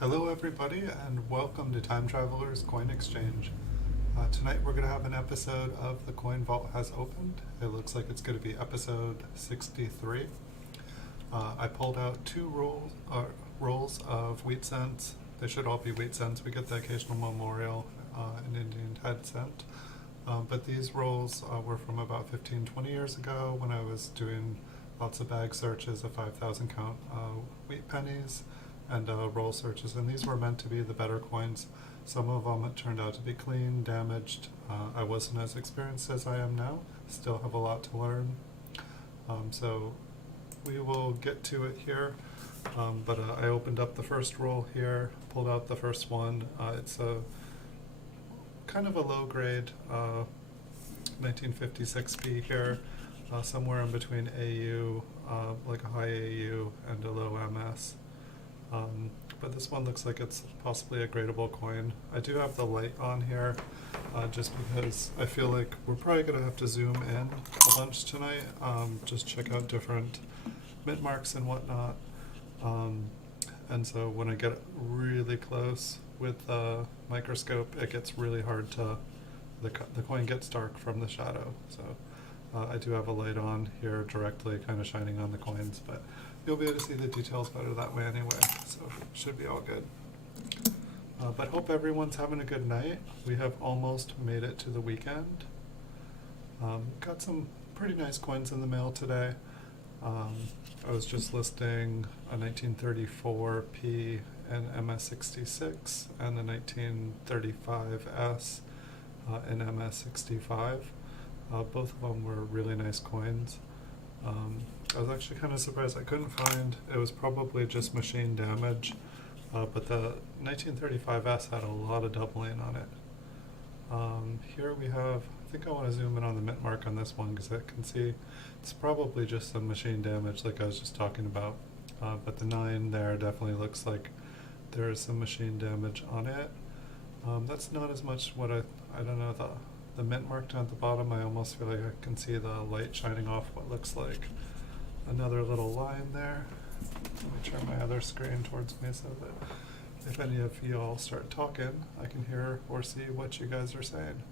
Hello everybody and welcome to Time Traveler's Coin Exchange. Tonight we're going to have an episode of The Coin Vault Has Opened. It looks like it's going to be episode 63. I pulled out two rolls of wheat cents. They should all be wheat cents. We get the occasional memorial and Indian head cent. But these rolls were from about 15-20 years ago when I was doing lots of bag searches of 5,000 count wheat pennies and roll searches, and these were meant to be the better coins. Some of them turned out to be clean, damaged. I wasn't as experienced as I am now. Still have a lot to learn. So we will get to it here. But I opened up the first roll here, pulled out the first one. It's a kind of a low grade 1956p here, somewhere in between AU, like a high AU and a low MS. But this one looks like it's possibly a gradable coin. I do have the light on here just because I feel like we're probably going to have to zoom in a bunch tonight, just check out different mint marks and whatnot. And so when I get really close with the microscope, it gets really hard to, the coin gets dark from the shadow. So I do have a light on here directly kind of shining on the coins, but you'll be able to see the details better that way anyway, so should be all good. But hope everyone's having a good night. We have almost made it to the weekend. Got some pretty nice coins in the mail today. I was just listing a 1934p and MS66 and the 1935S and MS65. Both of them were really nice coins. I was actually kind of surprised I couldn't find, it was probably just machine damage, but the 1935S had a lot of doubling on it. Here we have, I think I want to zoom in on the mint mark on this one because I can see it's probably just some machine damage like I was just talking about. But the 9 there definitely looks like there is some machine damage on it. That's not as much what I don't know, the mint mark down at the bottom, I almost feel like I can see the light shining off what looks like another little line there. Let me turn my other screen towards me so that if any of you all start talking, I can hear or see what you guys are saying.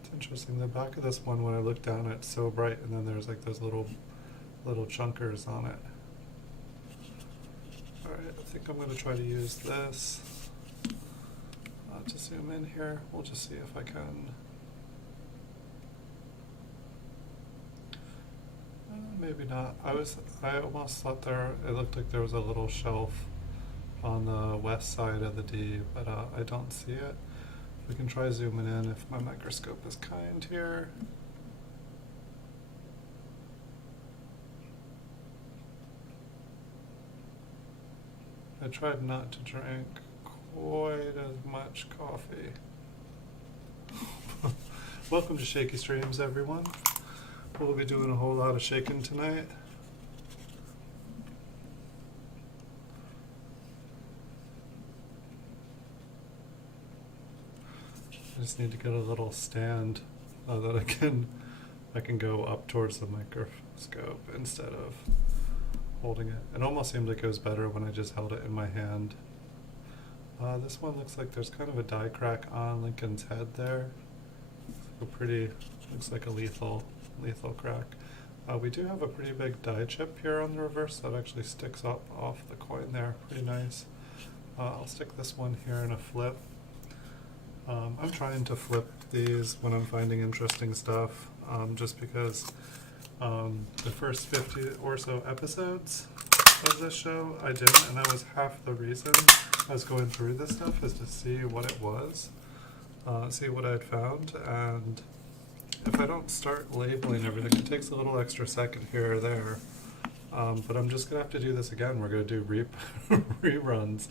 It's interesting, the back of this one, when I look down, it's so bright, and then there's like those little chunkers on it. Alright, I think I'm going to try to use this to zoom in here. We'll just see if I can. Maybe not. I almost thought it looked like there was a little shelf on the west side of the D, but I don't see it. We can try zooming in if my microscope is kind here. I tried not to drink quite as much coffee. Welcome to Shaky Streams, everyone. We'll be doing a whole lot of shaking tonight. I just need to get a little stand that I can go up towards the microscope instead of holding it. It almost seemed like it was better when I just held it in my hand. This one looks like there's kind of a die crack on Lincoln's head there. Looks like a lethal crack. We do have a pretty big die chip here on the reverse that actually sticks up off the coin there. Pretty nice. I'll stick this one here in a flip. I'm trying to flip these when I'm finding interesting stuff, just because the first 50 or so episodes of this show I didn't, and that was half the reason I was going through this stuff, is to see what it was, see what I'd found, and if I don't start labeling everything, it takes a little extra second here or there, but I'm just going to have to do this again. We're going to do reruns.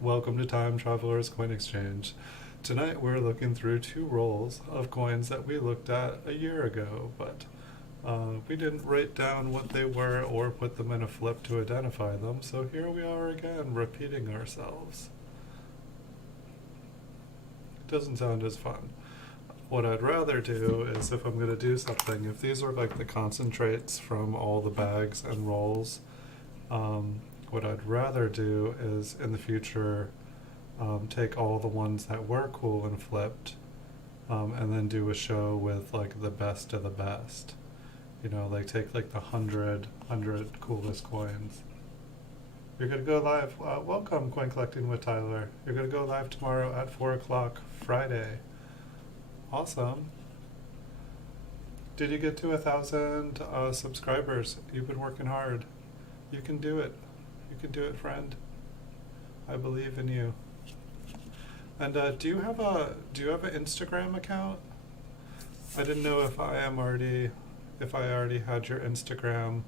Welcome to Time Traveler's Coin Exchange. Tonight we're looking through two rolls of coins that we looked at a year ago, but we didn't write down what they were or put them in a flip to identify them, so here we are again, repeating ourselves. It doesn't sound as fun. What I'd rather do is, if I'm going to do something, if these are like the concentrates from all the bags and rolls, what I'd rather do is in the future take all the ones that were cool and flipped, and then do a show with like the best of the best. You know, like take like the 100 coolest coins. You're going to go live. Welcome, Coin Collecting with Tyler. You're going to go live tomorrow at 4 o'clock Friday. Awesome. Did you get to 1,000 subscribers? You've been working hard. You can do it. You can do it, friend. I believe in you. And do you have an Instagram account? I didn't know if I already had your Instagram.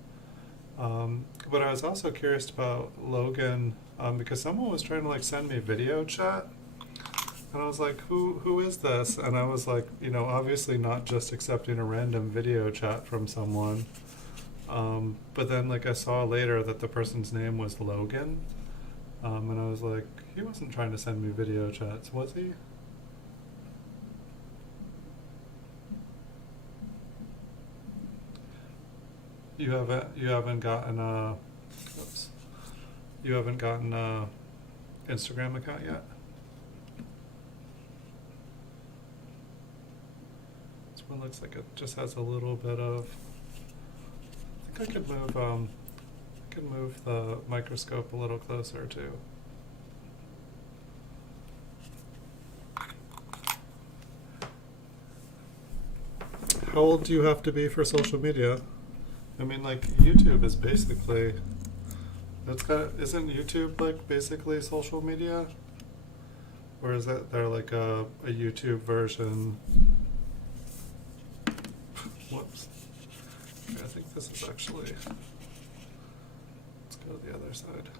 But I was also curious about Logan, because someone was trying to like send me video chat, and I was like, who is this? And I was like, you know, obviously not just accepting a random video chat from someone. But then like I saw later that the person's name was Logan, and I was like, he wasn't trying to send me video chats, was he? You haven't gotten a Instagram account yet? This one looks like it just has a little bit of, I think I could move the microscope a little closer too. How old do you have to be for social media? I mean, like, YouTube is basically, isn't YouTube like basically social media? Or is that they're like a YouTube version? Whoops. Okay, I think this is actually, let's go to the other side.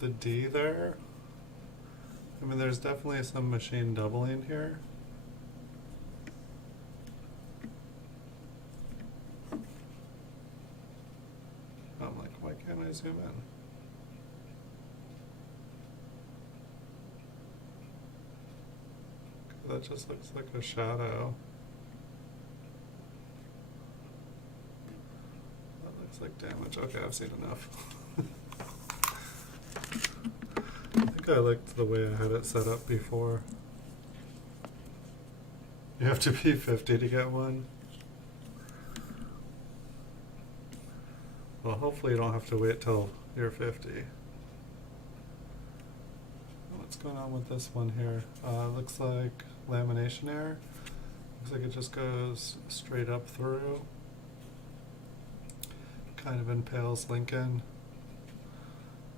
The D there, I mean, there's definitely some machine doubling here. I'm like, why can't I zoom in? That just looks like a shadow. That looks like damage. Okay, I've seen enough. I think I liked the way I had it set up before. You have to be 50 to get one. Well, hopefully you don't have to wait till you're 50. What's going on with this one here? Looks like lamination error. Looks like it just goes straight up through. Kind of impales Lincoln.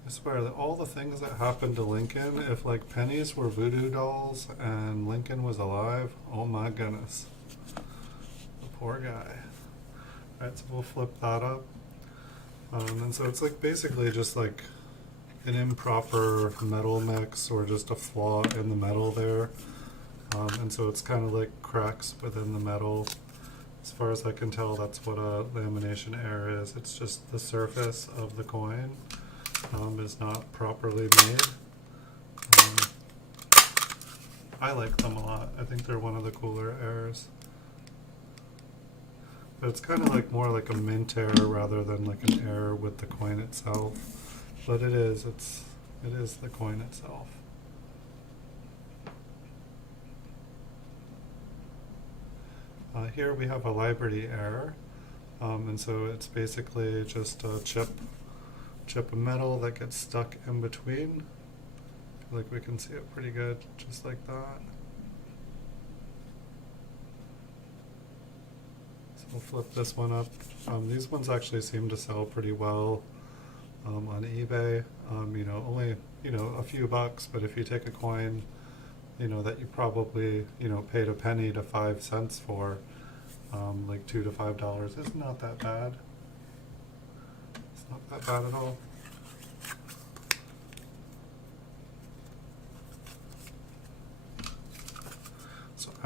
I swear that all the things that happened to Lincoln, if like pennies were voodoo dolls and Lincoln was alive, oh my goodness. The poor guy. Alright, so we'll flip that up. And so it's like basically just like an improper metal mix or just a flaw in the metal there. And so it's kind of like cracks within the metal. As far as I can tell, that's what a lamination error is. It's just the surface of the coin is not properly made. I like them a lot. I think they're one of the cooler errors. But it's kind of like more like a mint error rather than like an error with the coin itself. But it is the coin itself. Here we have a Liberty error, and so it's basically just a chip of metal that gets stuck in between. I feel like we can see it pretty good, just like that. So we'll flip this one up. These ones actually seem to sell pretty well on eBay. You know, only, you know, a few bucks, but if you take a coin, you know, that you probably, you know, paid a penny to 5 cents for, like $2 to $5, it's not that bad. It's not that bad at all.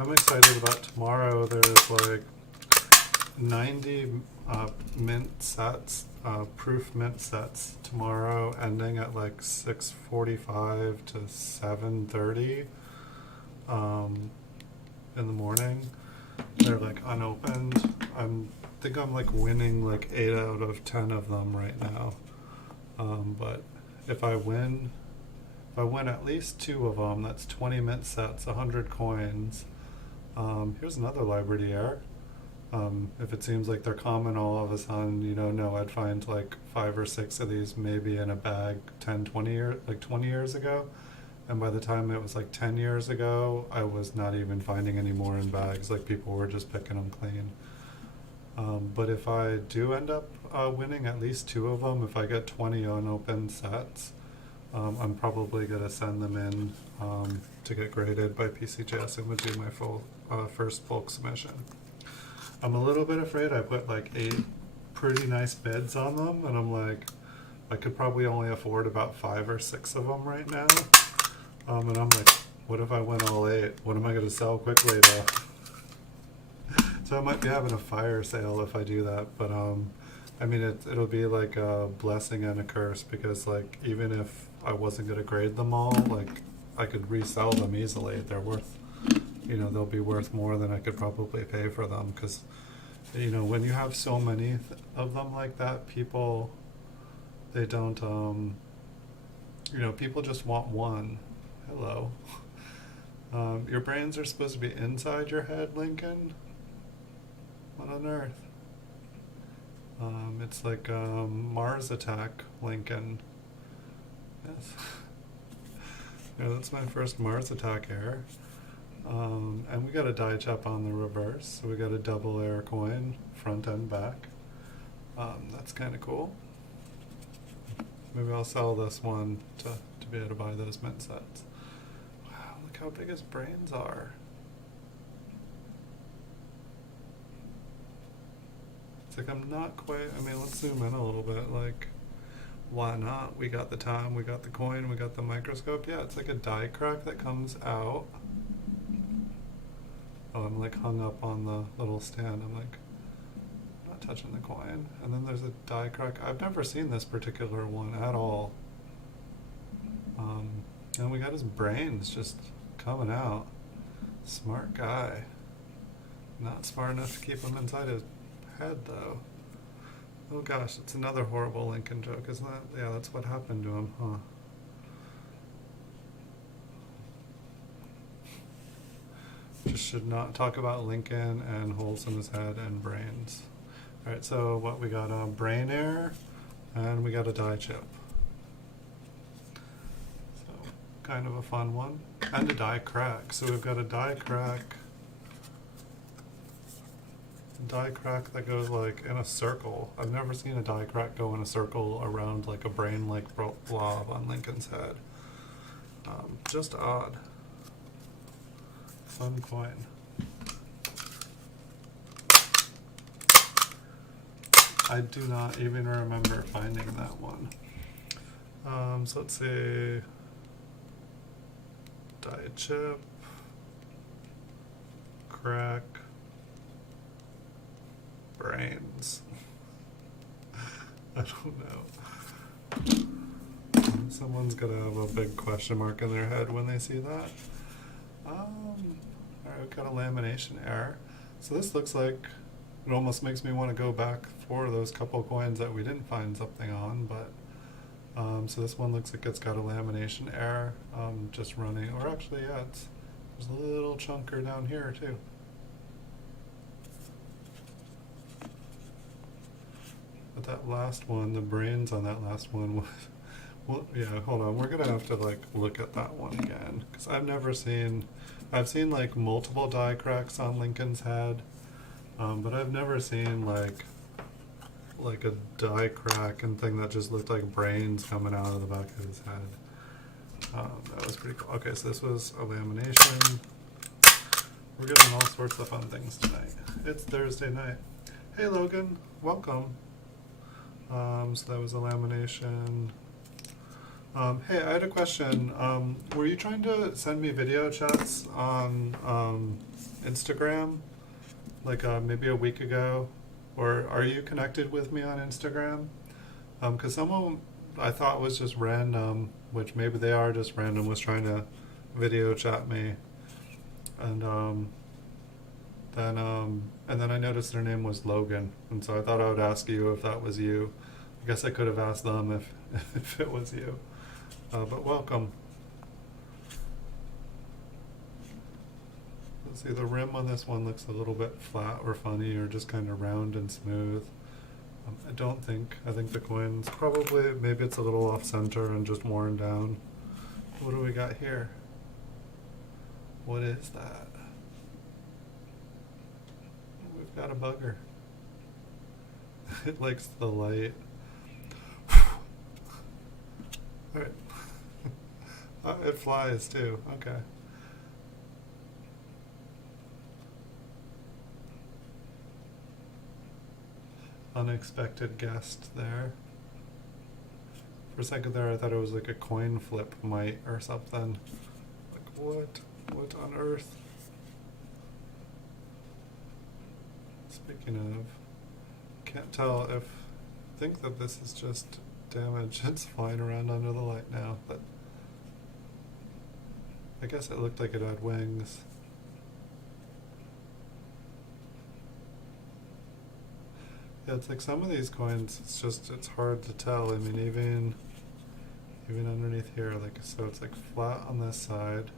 I'm excited about tomorrow. There's like 90 mint sets, proof mint sets tomorrow, ending at like 6:45 to 7:30 in the morning. They're like unopened. I think I'm like winning like 8 out of 10 of them right now. But if I win at least 2 of them, that's 20 mint sets, 100 coins. Here's another Liberty Air. If it seems like they're common all of a sudden, no, I'd find like 5 or 6 of these maybe in a bag 20 years ago. And by the time it was like 10 years ago, I was not even finding any more in bags. Like people were just picking them clean. But if I do end up winning at least 2 of them, if I get 20 unopened sets, I'm probably going to send them in to get graded by PCGS and would do my first bulk submission. I'm a little bit afraid I put like 8 pretty nice bids on them, and I'm like, I could probably only afford about 5 or 6 of them right now. And I'm like, what if I win all 8? What am I going to sell quickly though? So I might be having a fire sale if I do that, but I mean, it'll be like a blessing and a curse, because like even if I wasn't going to grade them all, like I could resell them easily. They're worth, they'll be worth more than I could probably pay for them, because when you have so many of them like that, people, they don't, people just want one. Hello. Your brains are supposed to be inside your head, Lincoln. What on earth? It's like Mars Attack, Lincoln. Yes. Yeah, that's my first Mars Attack air. And we got a die chop on the reverse, so we got a double air coin, front and back. That's kind of cool. Maybe I'll sell this one to be able to buy those mint sets. Wow, look how big his brains are. It's like I'm not quite, let's zoom in a little bit, like, why not? We got the time, we got the coin, we got the microscope. Yeah, it's like a die crack that comes out. Oh, I'm like hung up on the little stand. I'm like not touching the coin. And then there's a die crack. I've never seen this particular one at all. And we got his brains just coming out. Smart guy. Not smart enough to keep him inside his head though. Oh gosh, it's another horrible Lincoln joke, isn't it? Yeah, that's what happened to him, huh? Just should not talk about Lincoln and holes in his head and brains. Alright, so what we got? Brain air, and we got a die chip. So, kind of a fun one. And a die crack. So we've got a die crack that goes like in a circle. I've never seen a die crack go in a circle around like a brain-like blob on Lincoln's head. Just odd. Fun coin. I do not even remember finding that one. So let's see. Die chip. Crack. Brains. I don't know. Someone's gonna have a big question mark in their head when they see that. Alright, we've got a lamination error. So this looks like it almost makes me want to go back for those couple coins that we didn't find something on, but so this one looks like it's got a lamination error, just running, or actually, yeah, there's a little chunker down here too. But that last one, the brains on that last one was, well, yeah, hold on, we're gonna have to like look at that one again, because I've seen like multiple die cracks on Lincoln's head, but I've never seen like a die crack and thing that just looked like brains coming out of the back of his head. That was pretty cool. Okay, so this was a lamination. We're getting all sorts of fun things tonight. It's Thursday night. Hey Logan, welcome. So that was a lamination. Hey, I had a question. Were you trying to send me video chats on Instagram, like maybe a week ago? Or are you connected with me on Instagram? Because someone I thought was just random, which maybe they are just random, was trying to video chat me. And then I noticed their name was Logan, and so I thought I would ask you if that was you. I guess I could have asked them if if it was you. But welcome. Let's see, the rim on this one looks a little bit flat or funny or just kind of round and smooth. I think the coin's probably, maybe it's a little off center and just worn down. What do we got here? What is that? We've got a bugger. It likes the light. Alright. It flies too, okay. Unexpected guest there. For a second there I thought it was like a coin flip mite or something. Like what? What on earth? Speaking of, can't tell if, think that this is just damage. It's flying around under the light now, but I guess it looked like it had wings. Yeah, it's like some of these coins, it's hard to tell. I mean, even underneath here, like, so it's like flat on this side.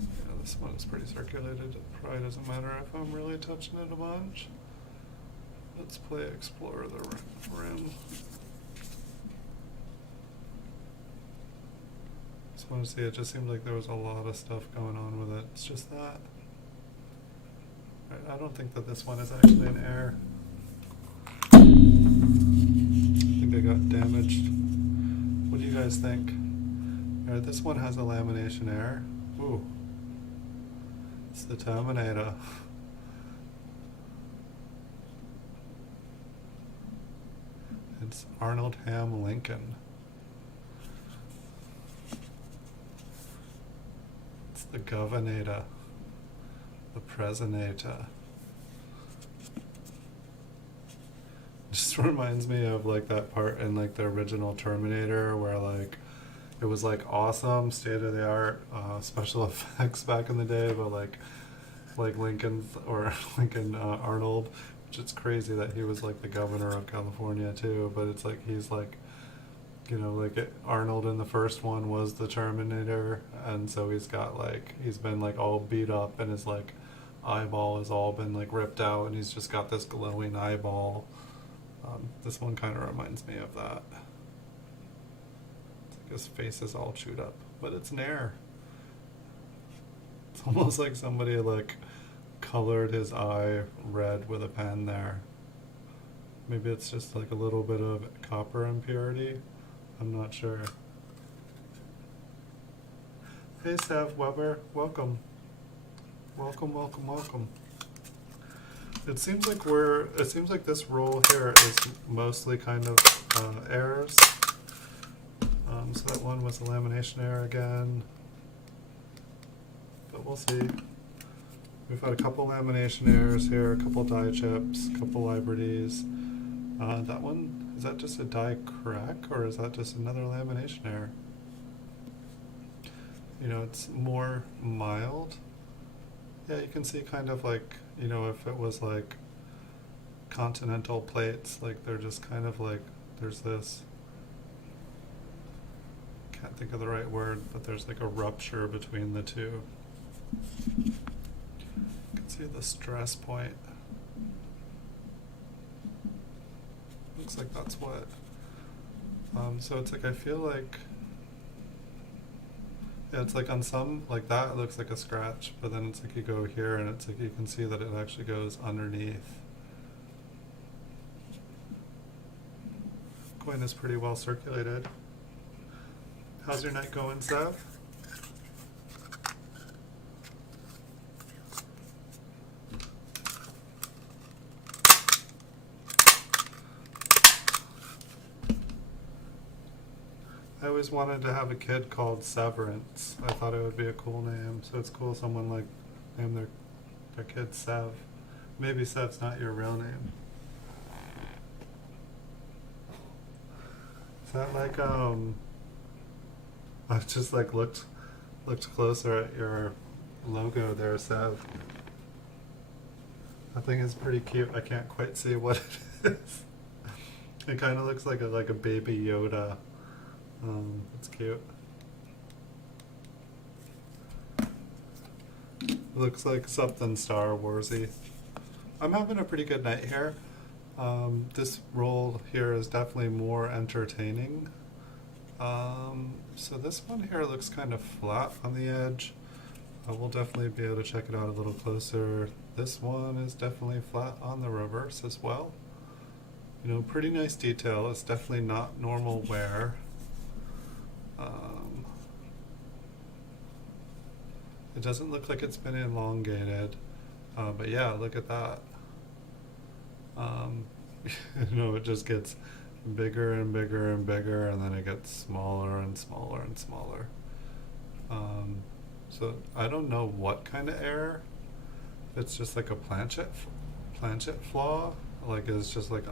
Yeah, this one is pretty circulated. It probably doesn't matter if I'm really touching it a bunch. Let's play Explore the Rim. Just want to see, it just seemed like there was a lot of stuff going on with it. It's just that. Right, I don't think that this one is actually an error. I think I got damaged. What do you guys think? Alright, this one has a lamination error. Ooh. It's the Terminator. It's Arnold Ham Lincoln. It's the Governator. The Presidentator. Just reminds me of like that part in like the original Terminator where like it was like awesome, state of the art special effects back in the day, but like Lincoln's or Lincoln Arnold, which it's crazy that he was like the governor of California too, but it's like he's like, you know, like Arnold in the first one was the Terminator, and so he's got like, he's been like all beat up and his like eyeball has all been like ripped out and he's just got this glowing eyeball. This one kind of reminds me of that. It's like his face is all chewed up, but it's Nair. It's almost like somebody like colored his eye red with a pen there. Maybe it's just like a little bit of copper impurity. I'm not sure. Hey Sav Weber, welcome. Welcome, welcome, welcome. It seems like this roll here is mostly kind of errors. So that one was a lamination error again. But we'll see. We've had a couple lamination errors here, a couple die chips, a couple liberties. That one, is that just a die crack or is that just another lamination error? You know, it's more mild. Yeah, you can see kind of like, you know, if it was like continental plates, like they're just kind of like, there's this, can't think of the right word, but there's like a rupture between the two. You can see the stress point. Looks like that's what. So it's like, I feel like, yeah, it's like on some, like that it looks like a scratch, but then it's like you go here and it's like you can see that it actually goes underneath. Coin is pretty well circulated. How's your night going, Sav? always wanted to have a kid called Severance. I thought it would be a cool name. So it's cool someone like named their kid Sev. Maybe Sev's not your real name. Is that like I've just like looked closer at your logo there, Sev. That thing is pretty cute. I can't quite see what it is. It kind of looks like a baby Yoda. It's cute. Looks like something Star Warsy. I'm having a pretty good night here. This roll here is definitely more entertaining. So this one here looks kind of flat on the edge. We'll definitely be able to check it out a little closer. This one is definitely flat on the reverse as well. You know, pretty nice detail. It's definitely not normal wear. It doesn't look like it's been elongated, but yeah, look at that. You know, it just gets bigger and bigger and bigger, and then it gets smaller and smaller and smaller. So I don't know what kind of error. If it's just like a planchet flaw, like it's just like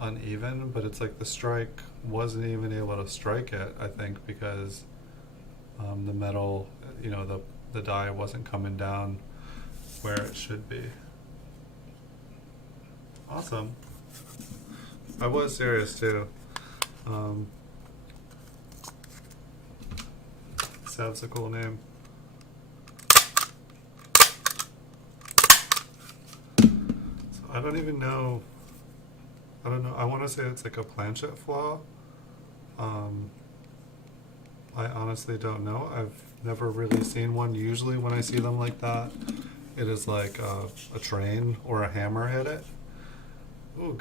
uneven, but it's like the strike wasn't even able to strike it, I think, because the metal, you know, the die wasn't coming down where it should be. Awesome. I was serious too. Sav's a cool name. So I don't even know. I don't know. I want to say it's like a planchet flaw. I honestly don't know. I've never really seen one. Usually when I see them like that, it is like a train or a hammer hit it. Oog.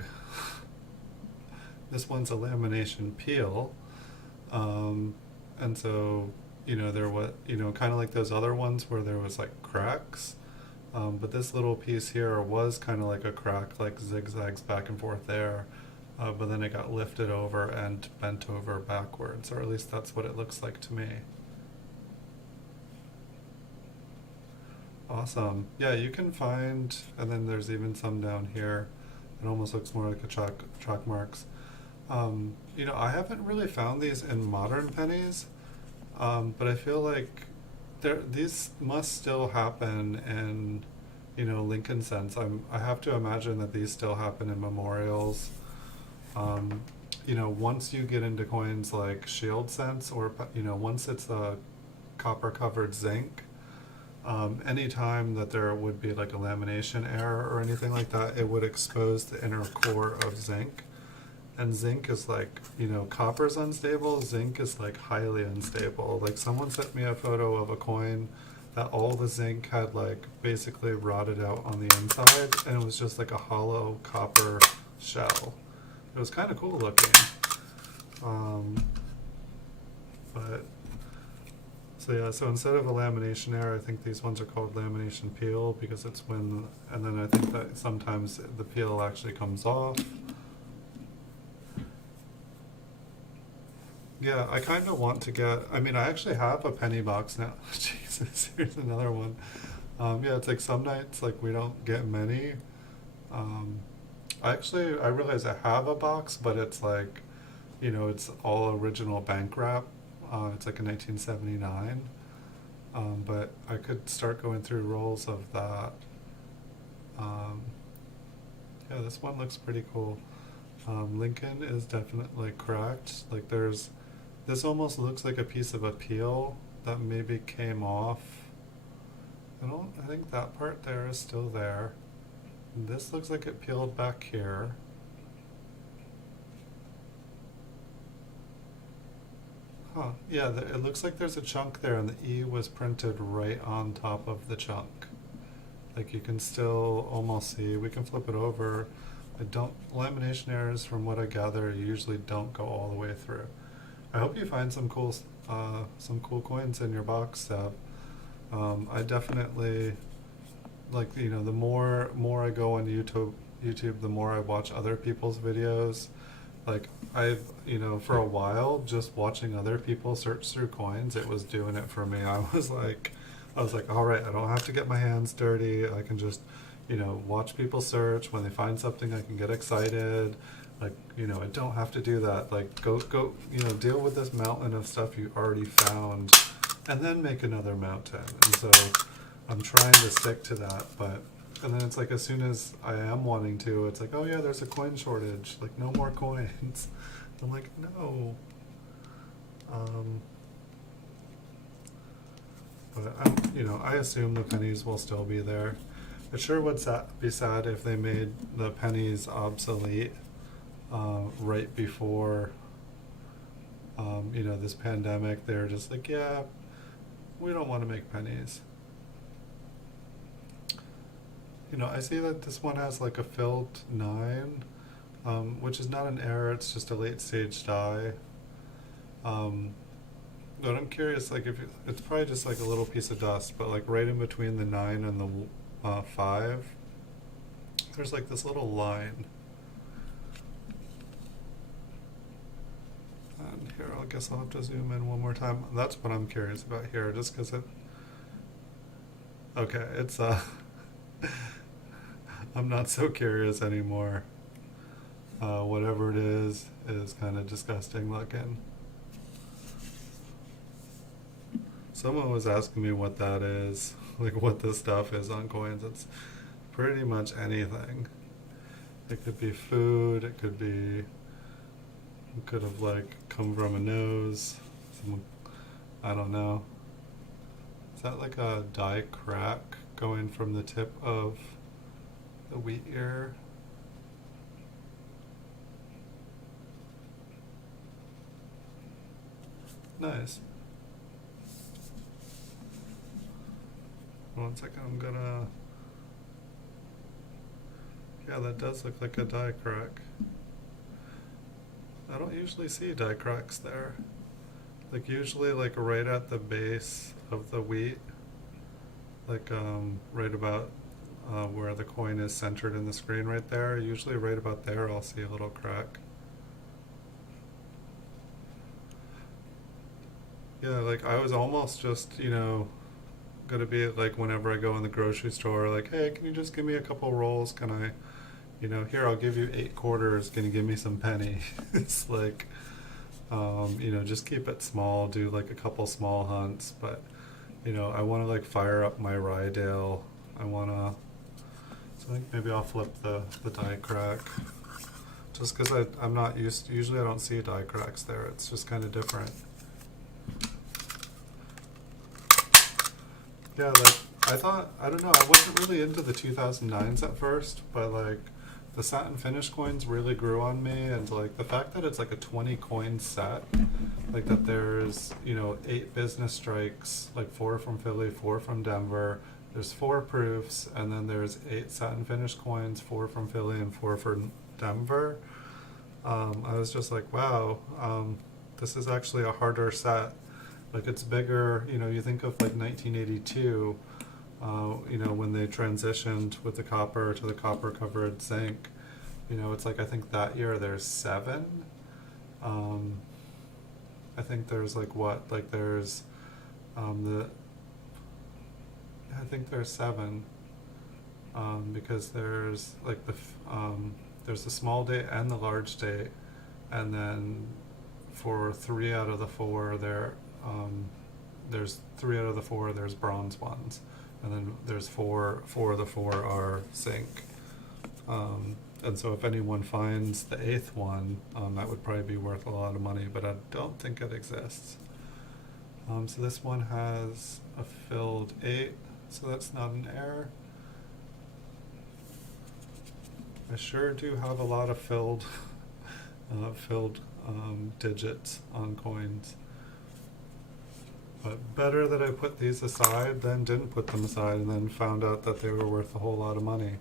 This one's a lamination peel. And so, you know, there was, you know, kind of like those other ones where there was like cracks. But this little piece here was kind of like a crack, like zigzags back and forth there. But then it got lifted over and bent over backwards, or at least that's what it looks like to me. Awesome. Yeah, you can find, and then there's even some down here. It almost looks more like a chalk marks. You know, I haven't really found these in modern pennies, but I feel like these must still happen in, you know, Lincoln cents. I have to imagine that these still happen in memorials. You know, once you get into coins like shield cents, or, you know, once it's a copper covered zinc, anytime that there would be like a lamination error or anything like that, it would expose the inner core of zinc. And zinc is like, you know, copper's unstable, zinc is like highly unstable. Like someone sent me a photo of a coin that all the zinc had like basically rotted out on the inside, and it was just like a hollow copper shell. It was kind of cool looking. But so yeah, so instead of a lamination error, I think these ones are called lamination peel, because it's when, and then I think that sometimes the peel actually comes off. Yeah, I kind of want to get, I mean, I actually have a penny box now. Jesus, here's another one. Yeah, it's like some nights, like we don't get many. I realize I have a box, but it's like, you know, it's all original bank wrap. It's like a 1979. But I could start going through rolls of that. Yeah, this one looks pretty cool. Lincoln is definitely cracked. Like this almost looks like a piece of a peel that maybe came off. I think that part there is still there. And this looks like it peeled back here. Huh, yeah, it looks like there's a chunk there, and the E was printed right on top of the chunk. Like you can still almost see, we can flip it over. Lamination errors, from what I gather, usually don't go all the way through. I hope you find some cool coins in your box, Seb. I definitely, like, you know, the more I go on YouTube, the more I watch other people's videos, Like I've, for a while, just watching other people search through coins, it was doing it for me. I was like, all right, I don't have to get my hands dirty. I can just, watch people search. When they find something, I can get excited. Like, I don't have to do that. Like, go, deal with this mountain of stuff you already found, and then make another mountain. And so I'm trying to stick to that, but. And then it's like, as soon as I am wanting to, it's like, oh yeah, there's a coin shortage. Like, no more coins. I'm like, no. But I assume the pennies will still be there. It sure would be sad if they made the pennies obsolete right before, this pandemic. They're just like, yeah, we don't want to make pennies. I see that this one has like a filled 9, which is not an error, it's just a late stage die. But I'm curious, like, it's probably just like a little piece of dust, but like right in between the 9 and the 5, there's like this little line. And here, I guess I'll have to zoom in one more time. That's what I'm curious about here, just because okay, it's, I'm not so curious anymore. Whatever it is kind of disgusting looking. Someone was asking me what that is, like what this stuff is on coins. It's pretty much anything. It could be food, it could have like come from a nose. I don't know. Is that like a die crack going from the tip of the wheat ear? Nice. One second, yeah, that does look like a die crack. I don't usually see die cracks there. Like usually like right at the base of the wheat, like right about where the coin is centered in the screen right there. Usually right about there I'll see a little crack. Yeah, like I was almost just, gonna be like whenever I go in the grocery store, like, hey, can you just give me a couple rolls? Can I, here, I'll give you 8 quarters. Can you give me some penny? It's like, just keep it small, do like a couple small hunts, but, I want to like fire up my Rydale. So I think maybe I'll flip the die crack. Just because I'm not usually I don't see die cracks there. It's just kind of different. Yeah, like I don't know, I wasn't really into the 2009s at first, but like the satin finish coins really grew on me, and like the fact that it's like a 20 coin set, like that there's 8 business strikes, like 4 from Philly, 4 from Denver, there's 4 proofs, and then there's 8 satin finish coins, 4 from Philly and 4 from Denver. I was just like, wow, this is actually a harder set. Like it's bigger, you think of like 1982, when they transitioned with the copper to the copper covered zinc. It's like, I think that year there's 7. I think there's like there's I think there's 7, because there's like there's the small date and the large date, and then for 3 out of the 4 there's 3 out of the 4 there's bronze ones, and then there's 4 of the 4 are zinc. And so if anyone finds the 8th one, that would probably be worth a lot of money, but I don't think it exists. So this one has a filled 8, so that's not an error. I sure do have a lot of filled digits on coins. But better that I put these aside than didn't put them aside and then found out that they were worth a whole lot of money.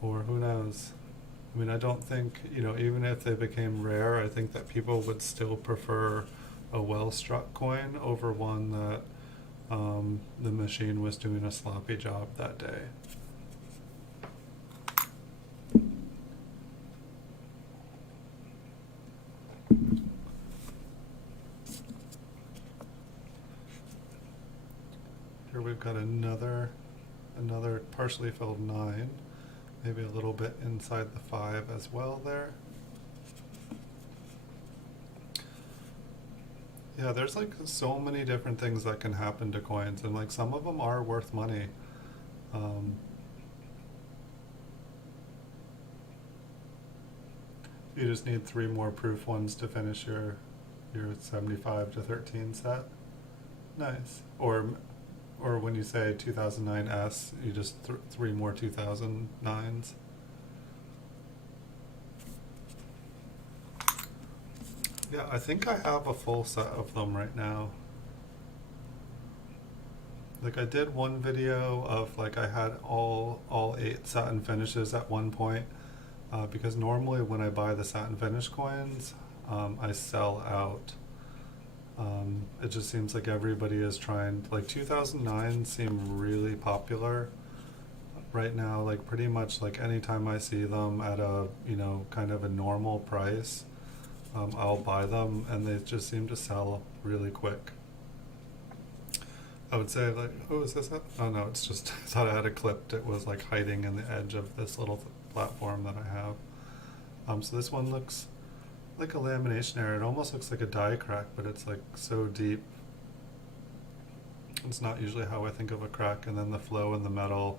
Or who knows? I mean, I don't think, even if they became rare, I think that people would still prefer a well-struck coin over one that the machine was doing a sloppy job that day. Here we've got another partially filled 9, maybe a little bit inside the 5 as well there. Yeah, there's like so many different things that can happen to coins, and like some of them are worth money. You just need 3 more proof ones to finish your 75 to 13 set. Nice. Or when you say 2009S, you just 3 more 2009s. Yeah, I think I have a full set of them right now. Like I did one video of like I had all 8 satin finishes at one point, because normally when I buy the satin finish coins, I sell out. It just seems like everybody is trying, like 2009 seem really popular right now. Like pretty much like anytime I see them at a, you know, kind of a normal price, I'll buy them, and they just seem to sell really quick. I would say like, oh, is this it? Oh no, it's just, I thought I had it clipped. It was like hiding in the edge of this little platform that I have. So this one looks like a lamination error. It almost looks like a die crack, but it's like so deep. It's not usually how I think of a crack. And then the flow in the metal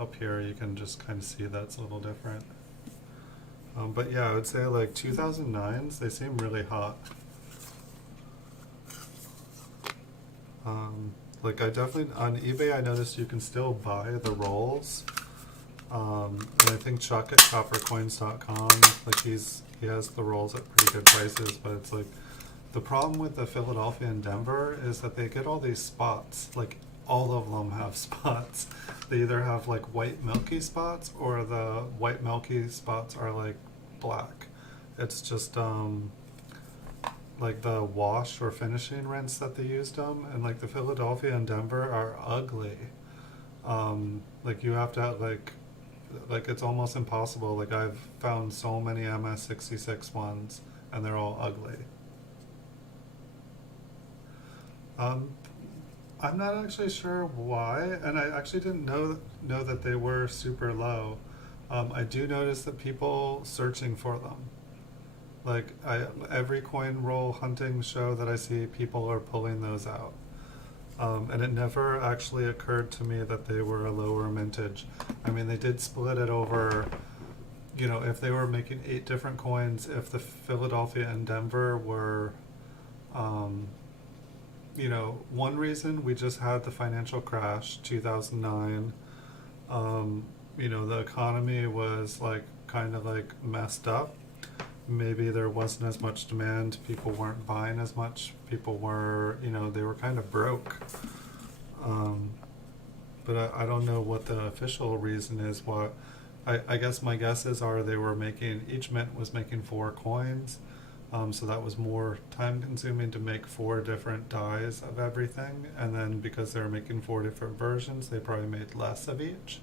up here, you can just kind of see that's a little different. But yeah, I would say like 2009s, they seem really hot. Like I definitely, on eBay I noticed you can still buy the rolls. And I Chuck at coppercoins.com, like he has the rolls at pretty good prices, but it's like, the problem with the Philadelphia and Denver is that they get all these spots, like all of them have spots. They either have like white milky spots, or the white milky spots are like black. It's just like the wash or finishing rinse that they used them, and like the Philadelphia and Denver are ugly. Like you have to have like it's almost impossible. Like I've found so many MS66 ones and they're all ugly. I'm not actually sure why, and I actually didn't know that they were super low. I do notice that people searching for them. Like every coin roll hunting show that I see, people are pulling those out. And it never actually occurred to me that they were a lower mintage. I mean, they did split it over, you know, if they were making 8 different coins, if the Philadelphia and Denver were, you know, one reason we just had the financial crash, 2009. You know, the economy was like kind of like messed up. Maybe there wasn't as much demand, people weren't buying as much, people were, you know, they were kind of broke. But I don't know what the official reason is. What I guess my guesses are they were making, each mint was making 4 coins, so that was more time consuming to make 4 different dies of everything, and then because they were making 4 different versions, they probably made less of each.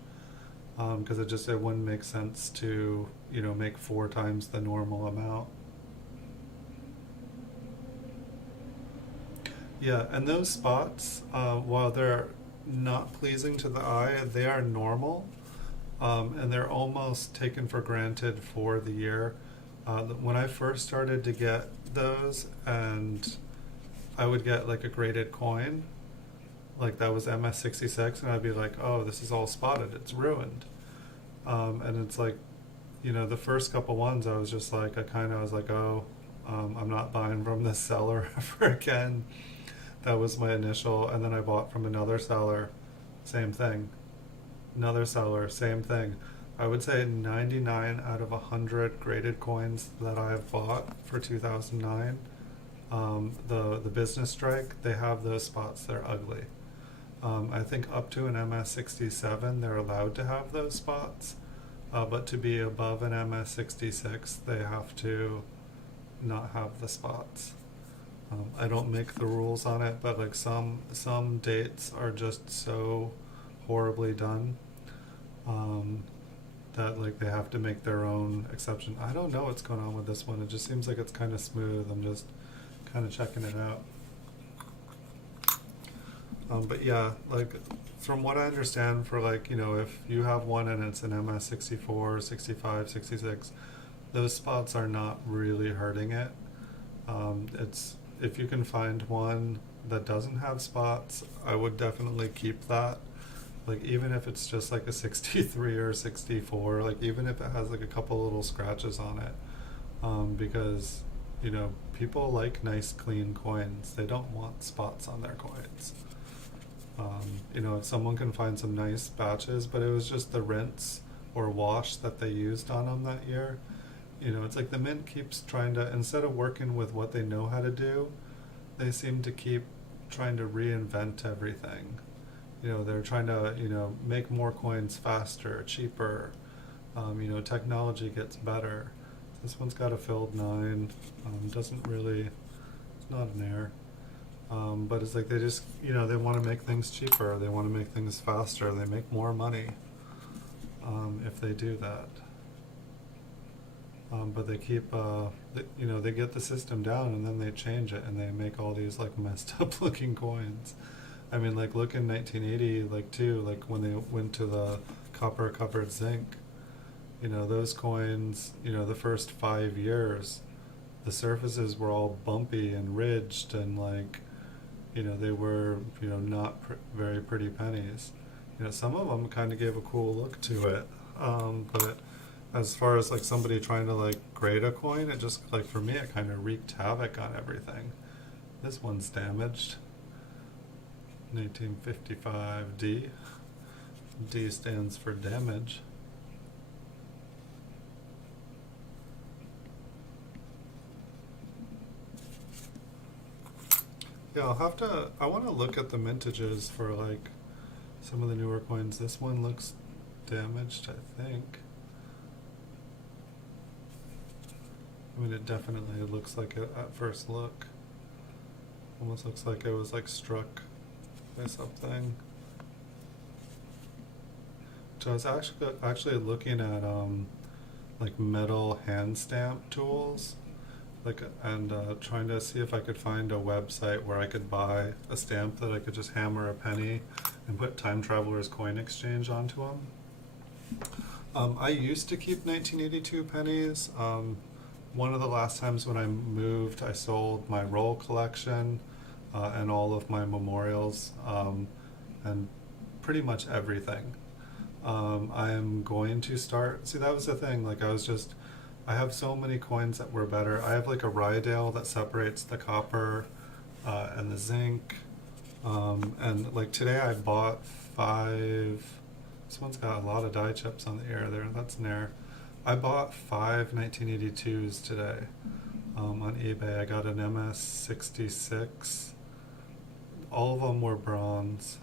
Because it wouldn't make sense to, you know, make 4 times the normal amount. Yeah, and those spots, while they're not pleasing to the eye, they are normal, and they're almost taken for granted for the year. When I first started to get those, and I would get like a graded coin, like that was MS66, and I'd be like, oh, this is all spotted, it's ruined. And it's like, you know, the first couple ones I was just like, I was like, oh, I'm not buying from this seller ever again. That was my initial, and then I bought from another seller, same thing. Another seller, same thing. I would say 99 out of 100 graded coins that I've bought for 2009, the business strike, they have those spots, they're ugly. I think up to an MS67 they're allowed to have those spots, but to be above an MS66 they have to not have the spots. I don't make the rules on it, but like some dates are just so horribly done, that like they have to make their own exception. I don't know what's going on with this one. It just seems like it's kind of smooth. I'm just kind of checking it out. But yeah, like from what I understand, for like, you know, if you have one and it's an MS 64, 65, 66, those spots are not really hurting it. It's if you can find one that doesn't have spots, I would definitely keep that. Like even if it's just like a 63 or a 64, like even if it has like a couple little scratches on it, because you know people like nice clean coins. They don't want spots on their coins. You know, if someone can find some nice batches, but it was just the rinse or wash that they used on them that year. You know, it's like the mint keeps trying to, instead of working with what they know how to do, they seem to keep trying to reinvent everything. You know, they're trying to, you know, make more coins faster, cheaper. You know, technology gets better. This one's got a filled 9. Doesn't really, it's not an error. But it's like they just, you know, they want to make things cheaper. They want to make things faster. They make more money if they do that. But they keep, you know, they get the system down and then they change it and they make all these like messed up looking coins. I mean, like look in 1980, like too, like when they went to the copper covered zinc, you know, those coins, you know, the first 5 years, the surfaces were all bumpy and ridged and like, you know, they were, you know, not very pretty pennies. You know, some of them kind of gave a cool look to it. But as far as like somebody trying to like grade a coin, it just like for me it kind of wreaked havoc on everything. This one's damaged. 1955 D. D stands for damage. Yeah, I want to look at the mintages for like some of the newer coins. This one looks damaged, I think. I mean, it definitely looks like it at first look. Almost looks like it was like struck by something. So I was actually looking at like metal hand stamp tools, like, and trying to see if I could find a website where I could buy a stamp that I could just hammer a penny and put Time Traveler's Coin Exchange onto them. I used to keep 1982 pennies. One of the last times when I moved, I sold my roll collection and all of my memorials and pretty much everything. I am going to start. See, that was the thing. Like, I have so many coins that were better. I have like a Rydale that separates the copper and the zinc. And like today I bought 5. This one's got a lot of die chips on the air there. That's an error. I bought 5 1982s today on eBay. I got an MS66. All of them were bronze,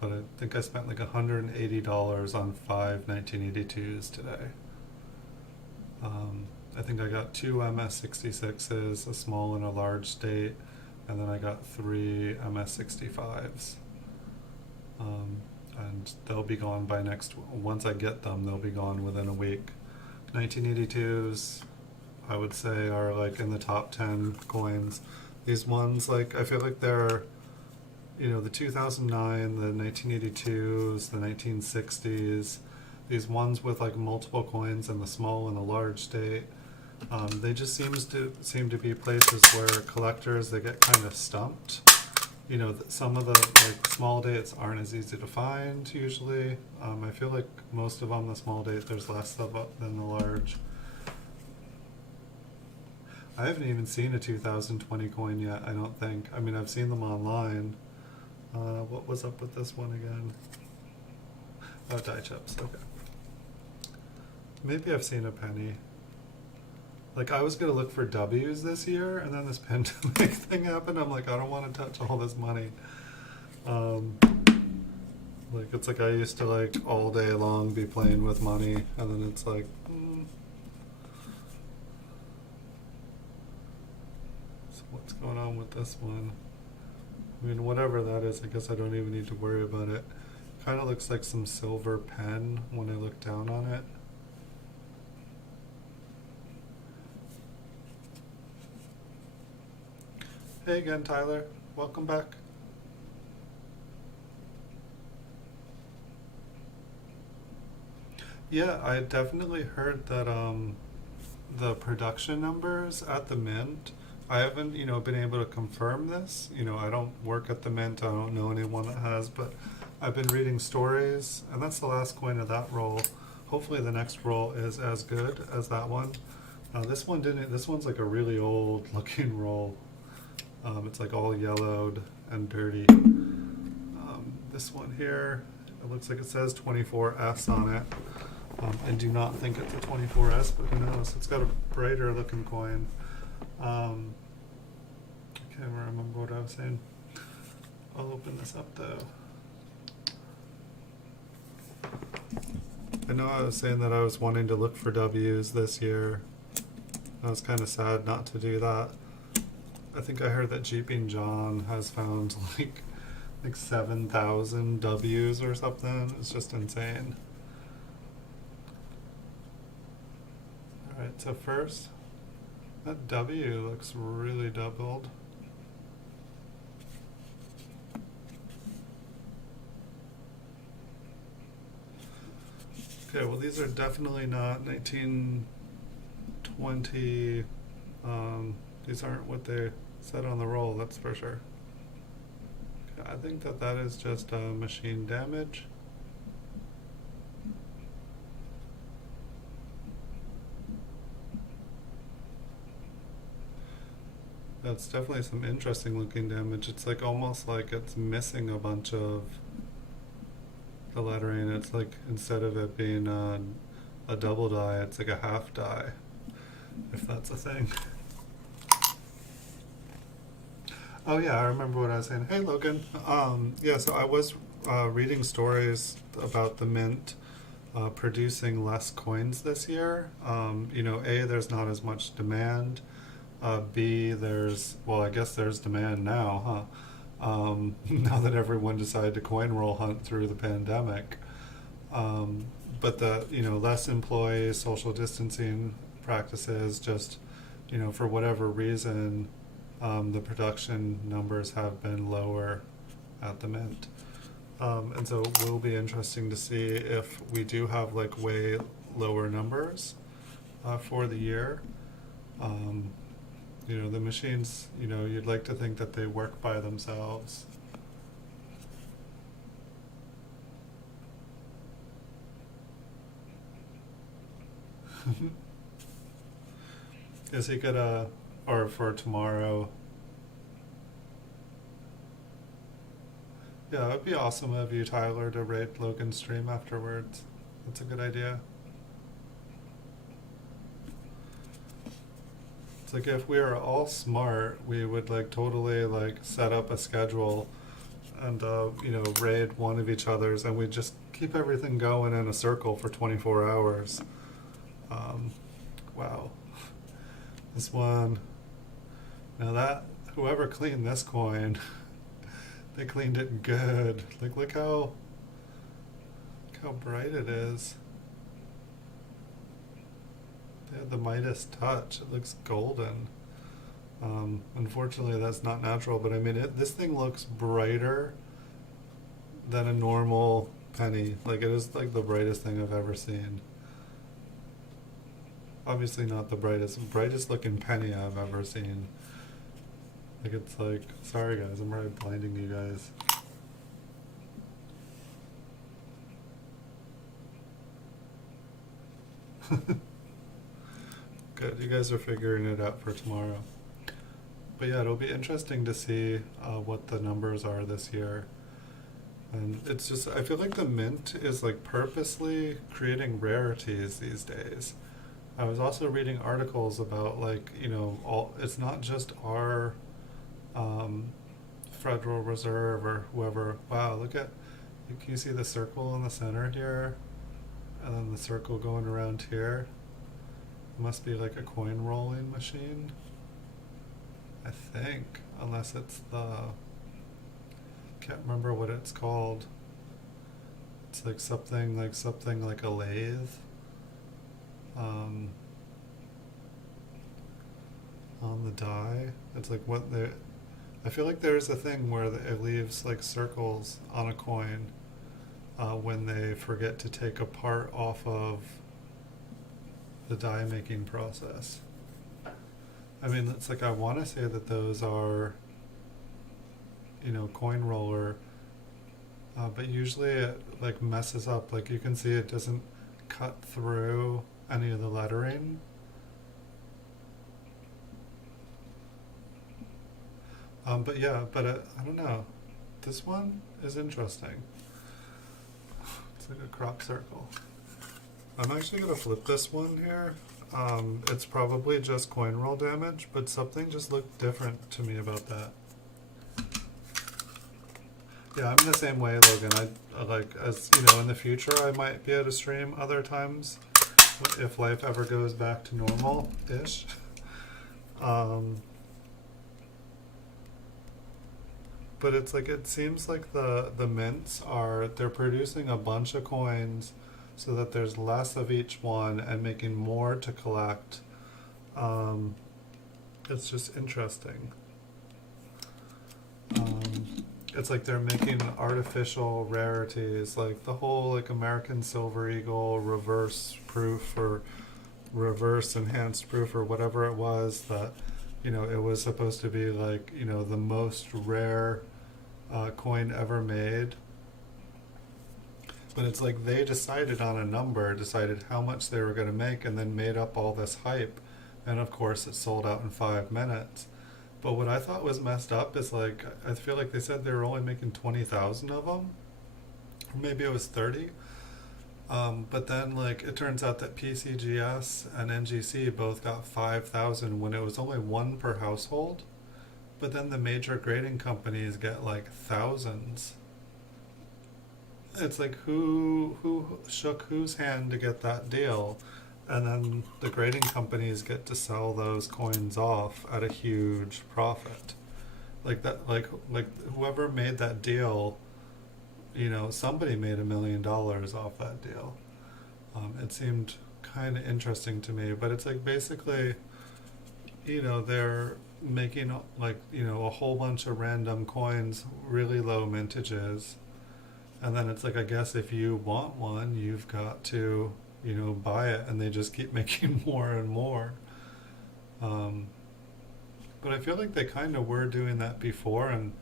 but I think I spent like $180 on 5 1982s today. I think I got 2 MS66s, a small and a large state, and then I got 3 MS65s. And they'll be gone by once I get them, they'll be gone within a week. 1982s, I would say, are like in the top 10 coins. These ones, like, I feel like they're, you know, the 2009, the 1982s, the 1960s, these ones with like multiple coins in the small and the large state, they just seem to be places where collectors, they get kind of stumped. You know, some of the like small dates aren't as easy to find usually. I feel like most of them, the small date, there's less of it than the large. I haven't even seen a 2020 coin yet, I don't think. I mean, I've seen them online. What was up with this one again? Oh, die chips, okay. Maybe I've seen a penny. Like, I was going to look for W's this year, and then this pandemic thing happened. I'm like, I don't want to touch all this money. Like, it's like I used to, like, all day long be playing with money, and then it's like, So what's going on with this one? I mean, whatever that is, I guess I don't even need to worry about it. Kind of looks like some silver pen when I look down on it. Hey again, Tyler. Welcome back. Yeah, I definitely heard that the production numbers at the mint, I haven't, been able to confirm this. I don't work at the mint. I don't know anyone that has, but I've been reading stories, and that's the last coin of that roll. Hopefully the next roll is as good as that one. This one didn't. This one's like a really old looking roll. It's like all yellowed and dirty. This one here, it looks like it says 24S on it. I do not think it's a 24S, but who knows? It's got a brighter looking coin. I can't remember what I was saying. I'll open this up though. I know I was saying that I was wanting to look for W's this year. I was kind of sad not to do that. I think I heard that Jeeping John has found like 7,000 W's or something. It's just insane. Alright, so first, that W looks really doubled. Okay, well these are definitely not 1920. These aren't what they said on the roll, that's for sure. Okay, I think that that is just machine damage. That's definitely some interesting looking damage. It's like almost like it's missing a bunch of the lettering. It's like instead of it being a double die, it's like a half die, if that's a thing. Oh yeah, I remember what I was saying. Hey Logan. Yeah, so I was reading stories about the mint producing less coins this year. A, there's not as much demand. B, well, I guess there's demand now, huh? Now that everyone decided to coin roll hunt through the pandemic. But less employees, social distancing practices, just, for whatever reason, the production numbers have been lower at the mint. And so it will be interesting to see if we do have like way lower numbers for the year. The machines, you'd like to think that they work by themselves. Is he gonna, or for tomorrow? Yeah, it would be awesome of you, Tyler, to rate Logan's stream afterwards. That's a good idea. It's like if we were all smart, we would like totally like set up a schedule and raid one of each other's, and we'd just keep everything going in a circle for 24 hours. Wow. This one. Now that whoever cleaned this coin, they cleaned it good. Like look how bright it is. They had the Midas touch. It looks golden. Unfortunately, that's not natural, but I mean, this thing looks brighter than a normal penny. Like it is like the brightest thing I've ever seen. Obviously not the brightest looking penny I've ever seen. Like it's like, sorry guys, I'm really blinding you guys. Good, you guys are figuring it out for tomorrow. But yeah, it'll be interesting to see what the numbers are this year. And it's just, I feel like the mint is like purposely creating rarities these days. I was also reading articles about like, it's not just our Federal Reserve or whoever. Wow, can you see the circle in the center here? And then the circle going around here? It must be like a coin rolling machine, I think, unless it's can't remember what it's called. It's like something like a lathe. On the die, it's like I feel like there's a thing where it leaves like circles on a coin, when they forget to take a part off of the die making process. I mean, it's like I want to say that those are, coin roller, but usually it like messes up. Like you can see it doesn't cut through any of the lettering. But yeah, but I don't know. This one is interesting. It's like a crop circle. I'm actually going to flip this one here. It's probably just coin roll damage, but something just looked different to me about that. Yeah, I'm the same way, Logan. I like, as you know, in the future I might be able to stream other times if life ever goes back to normal-ish. But it's like, it seems like the mints they're producing a bunch of coins so that there's less of each one and making more to collect. It's just interesting. It's like they're making artificial rarities, like the whole like American Silver Eagle reverse proof or reverse enhanced proof or whatever it was that, it was supposed to be like, the most rare coin ever made. But it's like they decided on a number, decided how much they were going to make, and then made up all this hype. And of course, it sold out in 5 minutes. But what I thought was messed up is like, I feel like they said they were only making 20,000 of them. Or maybe it was 30. But then like it turns out that PCGS and NGC both got 5,000 when it was only one per household. But then the major grading companies get like thousands. It's like who shook whose hand to get that deal? And then the grading companies get to sell those coins off at a huge profit. Like that, like whoever made that deal, somebody made $1 million off that deal. It seemed kind of interesting to me, but it's like basically, they're making like, a whole bunch of random coins, really low mintages. And then it's like, I guess if you want one, you've got to, buy it, and they just keep making more and more. But I feel like they kind of were doing that before, and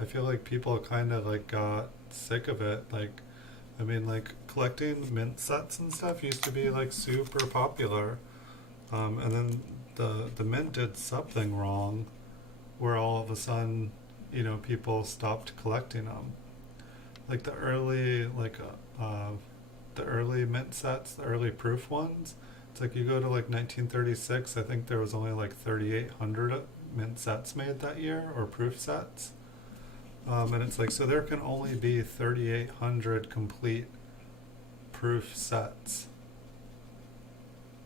I feel like people kind of like got sick of it. Like, I mean, like collecting mint sets and stuff used to be like super popular, and then the mint did something wrong, where all of a sudden, people stopped collecting them. Like the early the early mint sets, the early proof ones. It's like you go to like 1936, I think there was only like 3,800 mint sets made that year, or proof sets. And it's like, so there can only be 3,800 complete proof sets.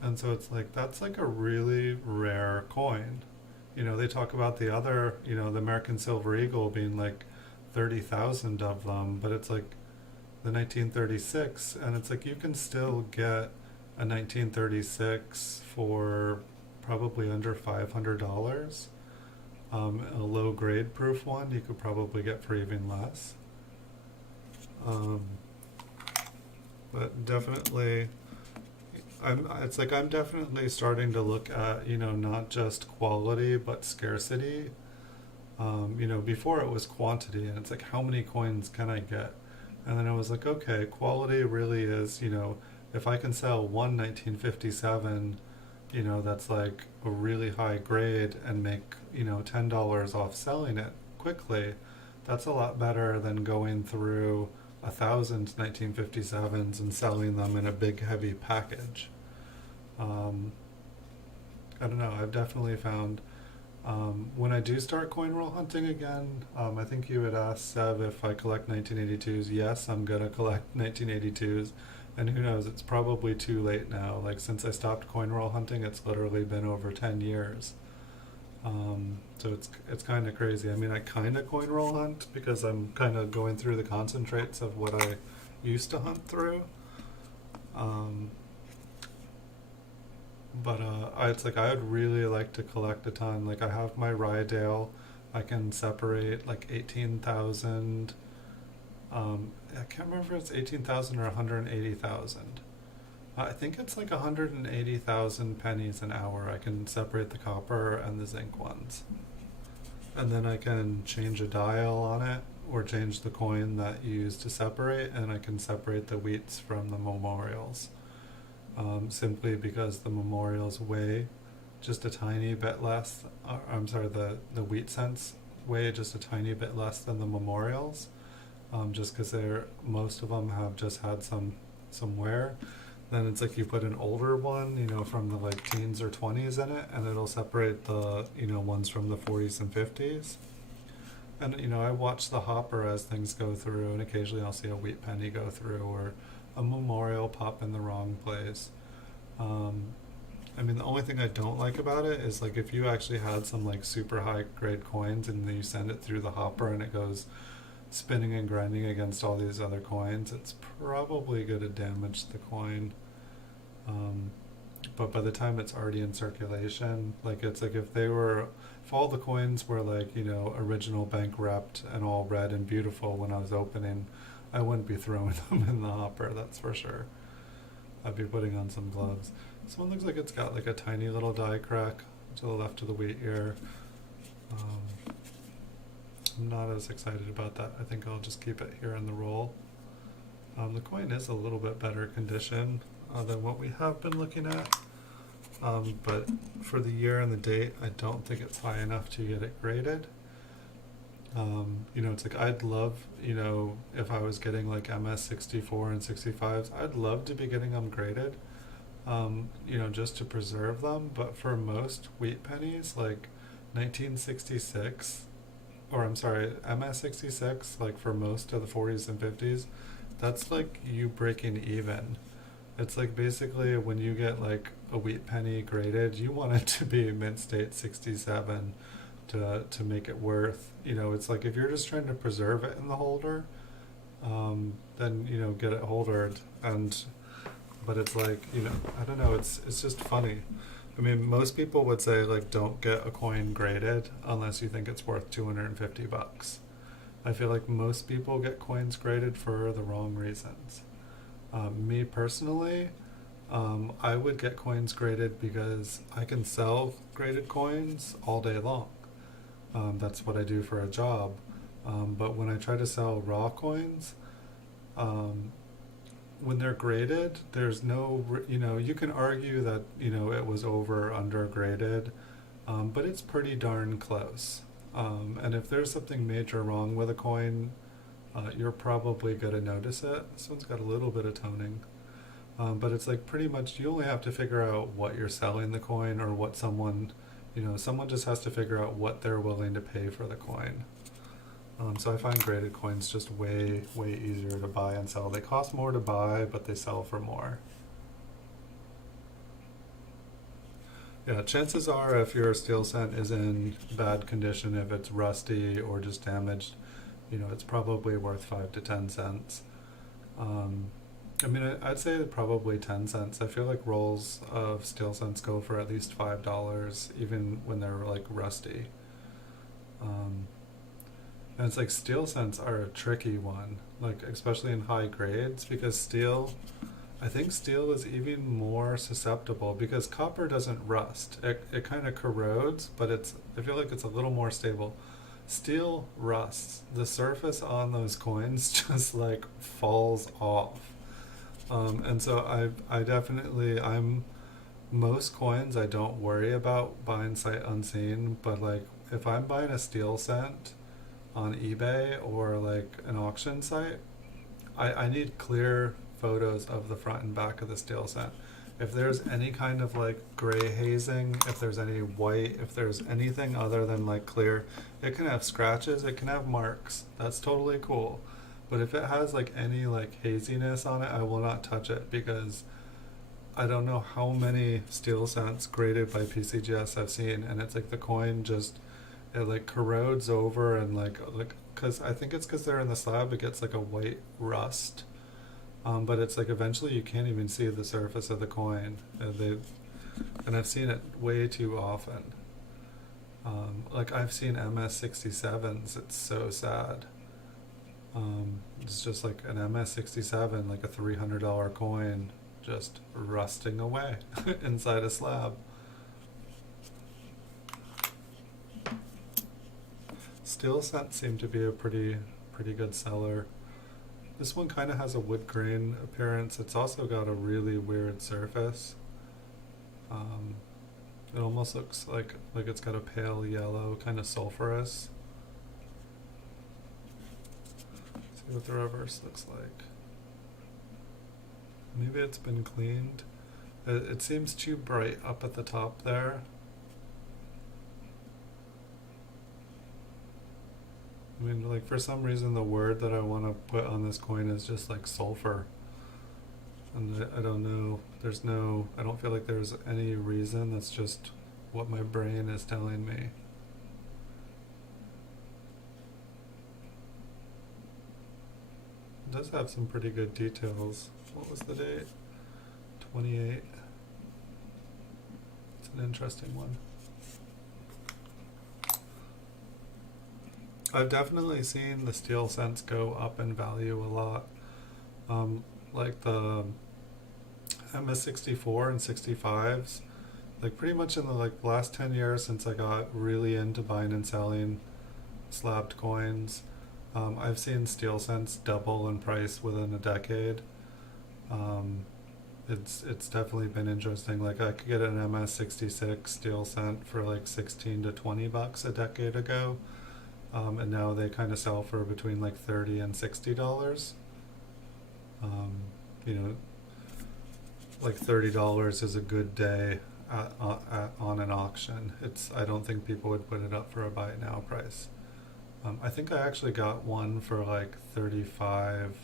And so it's like, that's like a really rare coin. They talk about the other, the American Silver Eagle being like 30,000 of them, but it's like the 1936, and it's like you can still get a 1936 for probably under $500. A low grade proof one you could probably get for even less. But definitely, it's like I'm definitely starting to look at, not just quality but scarcity. Before it was quantity, and it's like, how many coins can I get? And then I was like, okay, quality really is, if I can sell one 1957, that's like a really high grade and make, $10 off selling it quickly, that's a lot better than going through 1,000 1957s and selling them in a big heavy package. I don't know, I've definitely found, when I do start coin roll hunting again, I think you had asked Sev if I collect 1982s. Yes, I'm gonna collect 1982s, and who knows, it's probably too late now. Like, since I stopped coin roll hunting, it's literally been over 10 years. So it's kind of crazy. I mean, I kind of coin roll hunt because I'm kind of going through the concentrates of what I used to hunt through. But it's like, I would really like to collect a ton. Like, I have my Rydale. I can separate like 18,000 I can't remember if it's 18,000 or 180,000. I think it's like 180,000 pennies an hour. I can separate the copper and the zinc ones. And then I can change a dial on it or change the coin that you use to separate, and I can separate the wheats from the memorials. Simply because the memorials weigh just a tiny bit less, I'm sorry, the wheat cents weigh just a tiny bit less than the memorials, just because most of them have just had some wear. Then it's like you put an older one, from the like teens or 20s in it, and it'll separate the, ones from the 40s and 50s. And, I watch the hopper as things go through, and occasionally I'll see a wheat penny go through or a memorial pop in the wrong place. The only thing I don't like about it is like if you actually had some like super high grade coins and then you send it through the hopper and it goes spinning and grinding against all these other coins, it's probably going to damage the coin. But by the time it's already in circulation, like it's like if all the coins were like, original bank wrapped and all red and beautiful when I was opening, I wouldn't be throwing them in the hopper, that's for sure. I'd be putting on some gloves. This one looks like it's got like a tiny little die crack to the left of the wheat ear. I'm not as excited about that. I think I'll just keep it here in the roll. The coin is a little bit better condition than what we have been looking at. But for the year and the date, I don't think it's high enough to get it graded. It's like I'd love, if I was getting like MS64 and 65s, I'd love to be getting them graded, just to preserve them. But for most wheat pennies, like 1966, or I'm sorry, MS66, like for most of the 40s and 50s, that's like you breaking even. It's like basically when you get like a wheat penny graded, you want it to be mint state 67 to make it worth, it's like if you're just trying to preserve it in the holder, then, get it holdered. But it's like, I don't know, it's just funny. Most people would say like don't get a coin graded unless you think it's worth $250. I feel like most people get coins graded for the wrong reasons. Me personally, I would get coins graded because I can sell graded coins all day long. That's what I do for a job. But when I try to sell raw coins, when they're graded, there's no, you can argue that, it was over or under graded, but it's pretty darn close. And if there's something major wrong with a coin, you're probably going to notice it. This one's got a little bit of toning. But it's like pretty much you only have to figure out what you're selling the coin or what someone just has to figure out what they're willing to pay for the coin. So I find graded coins just way, way easier to buy and sell. They cost more to buy, but they sell for more. Yeah, chances are if your steel cent is in bad condition, if it's rusty or just damaged, it's probably worth 5 to 10 cents. I'd say probably 10 cents. I feel like rolls of steel cents go for at least $5, even when they're like rusty. And it's like steel cents are a tricky one, like especially in high grades, because I think steel is even more susceptible because copper doesn't rust. It kind of corrodes, but I feel like it's a little more stable. Steel rusts. The surface on those coins just like falls off. And so most coins I don't worry about buying sight unseen, but like if I'm buying a steel cent on eBay or like an auction site, I need clear photos of the front and back of the steel cent. If there's any kind of like gray hazing, if there's any white, if there's anything other than like clear, it can have scratches, it can have marks. That's totally cool. But if it has like any like haziness on it, I will not touch it because I don't know how many steel cents graded by PCGS I've seen, and it's like the coin it like corrodes over and like because I think it's because they're in the slab, it gets like a white rust. But it's like eventually you can't even see the surface of the coin. And I've seen it way too often. Like I've seen MS67s, it's so sad. It's just like an MS67, like a $300 coin, just rusting away inside a slab. Steel scents seem to be a pretty good seller. This one kind of has a wood grain appearance. It's also got a really weird surface. Um, it almost looks like it's got a pale yellow, kind of sulfurous. See what the reverse looks like. Maybe it's been cleaned. It seems too bright up at the top there. I mean, like, for some reason the word that I want to put on this coin is just like sulfur. And I don't know, I don't feel like there's any reason, that's just what my brain is telling me. It does have some pretty good details. What was the date? 28. It's an interesting one. I've definitely seen the steel cents go up in value a lot. Like the MS64 and 65s, like pretty much in the last 10 years since I got really into buying and selling slabbed coins, I've seen steel cents double in price within a decade. It's definitely been interesting. Like, I could get an MS66 steel cent for like 16 to 20 bucks a decade ago. And now they kind of sell for between like $30 and $60. You know, like $30 is a good day on an auction. I don't think people would put it up for a buy it now price. I think I actually got one for like 35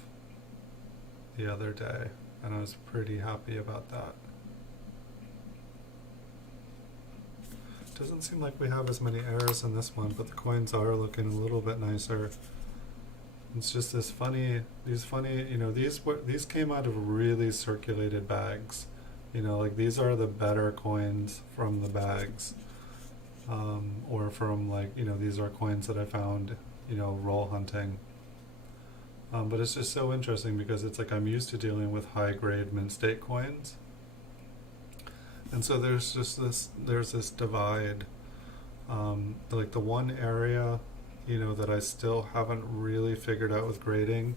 the other day, and I was pretty happy about that. Doesn't seem like we have as many errors in this one, but the coins are looking a little bit nicer. It's just these funny, you know, these came out of really circulated bags. You know, like, these are the better coins from the bags. Or from, like, you know, these are coins that I found, you know, roll hunting. But it's just so interesting because it's like I'm used to dealing with high grade mint state coins. And so there's this divide, like the one area, you know, that I still haven't really figured out with grading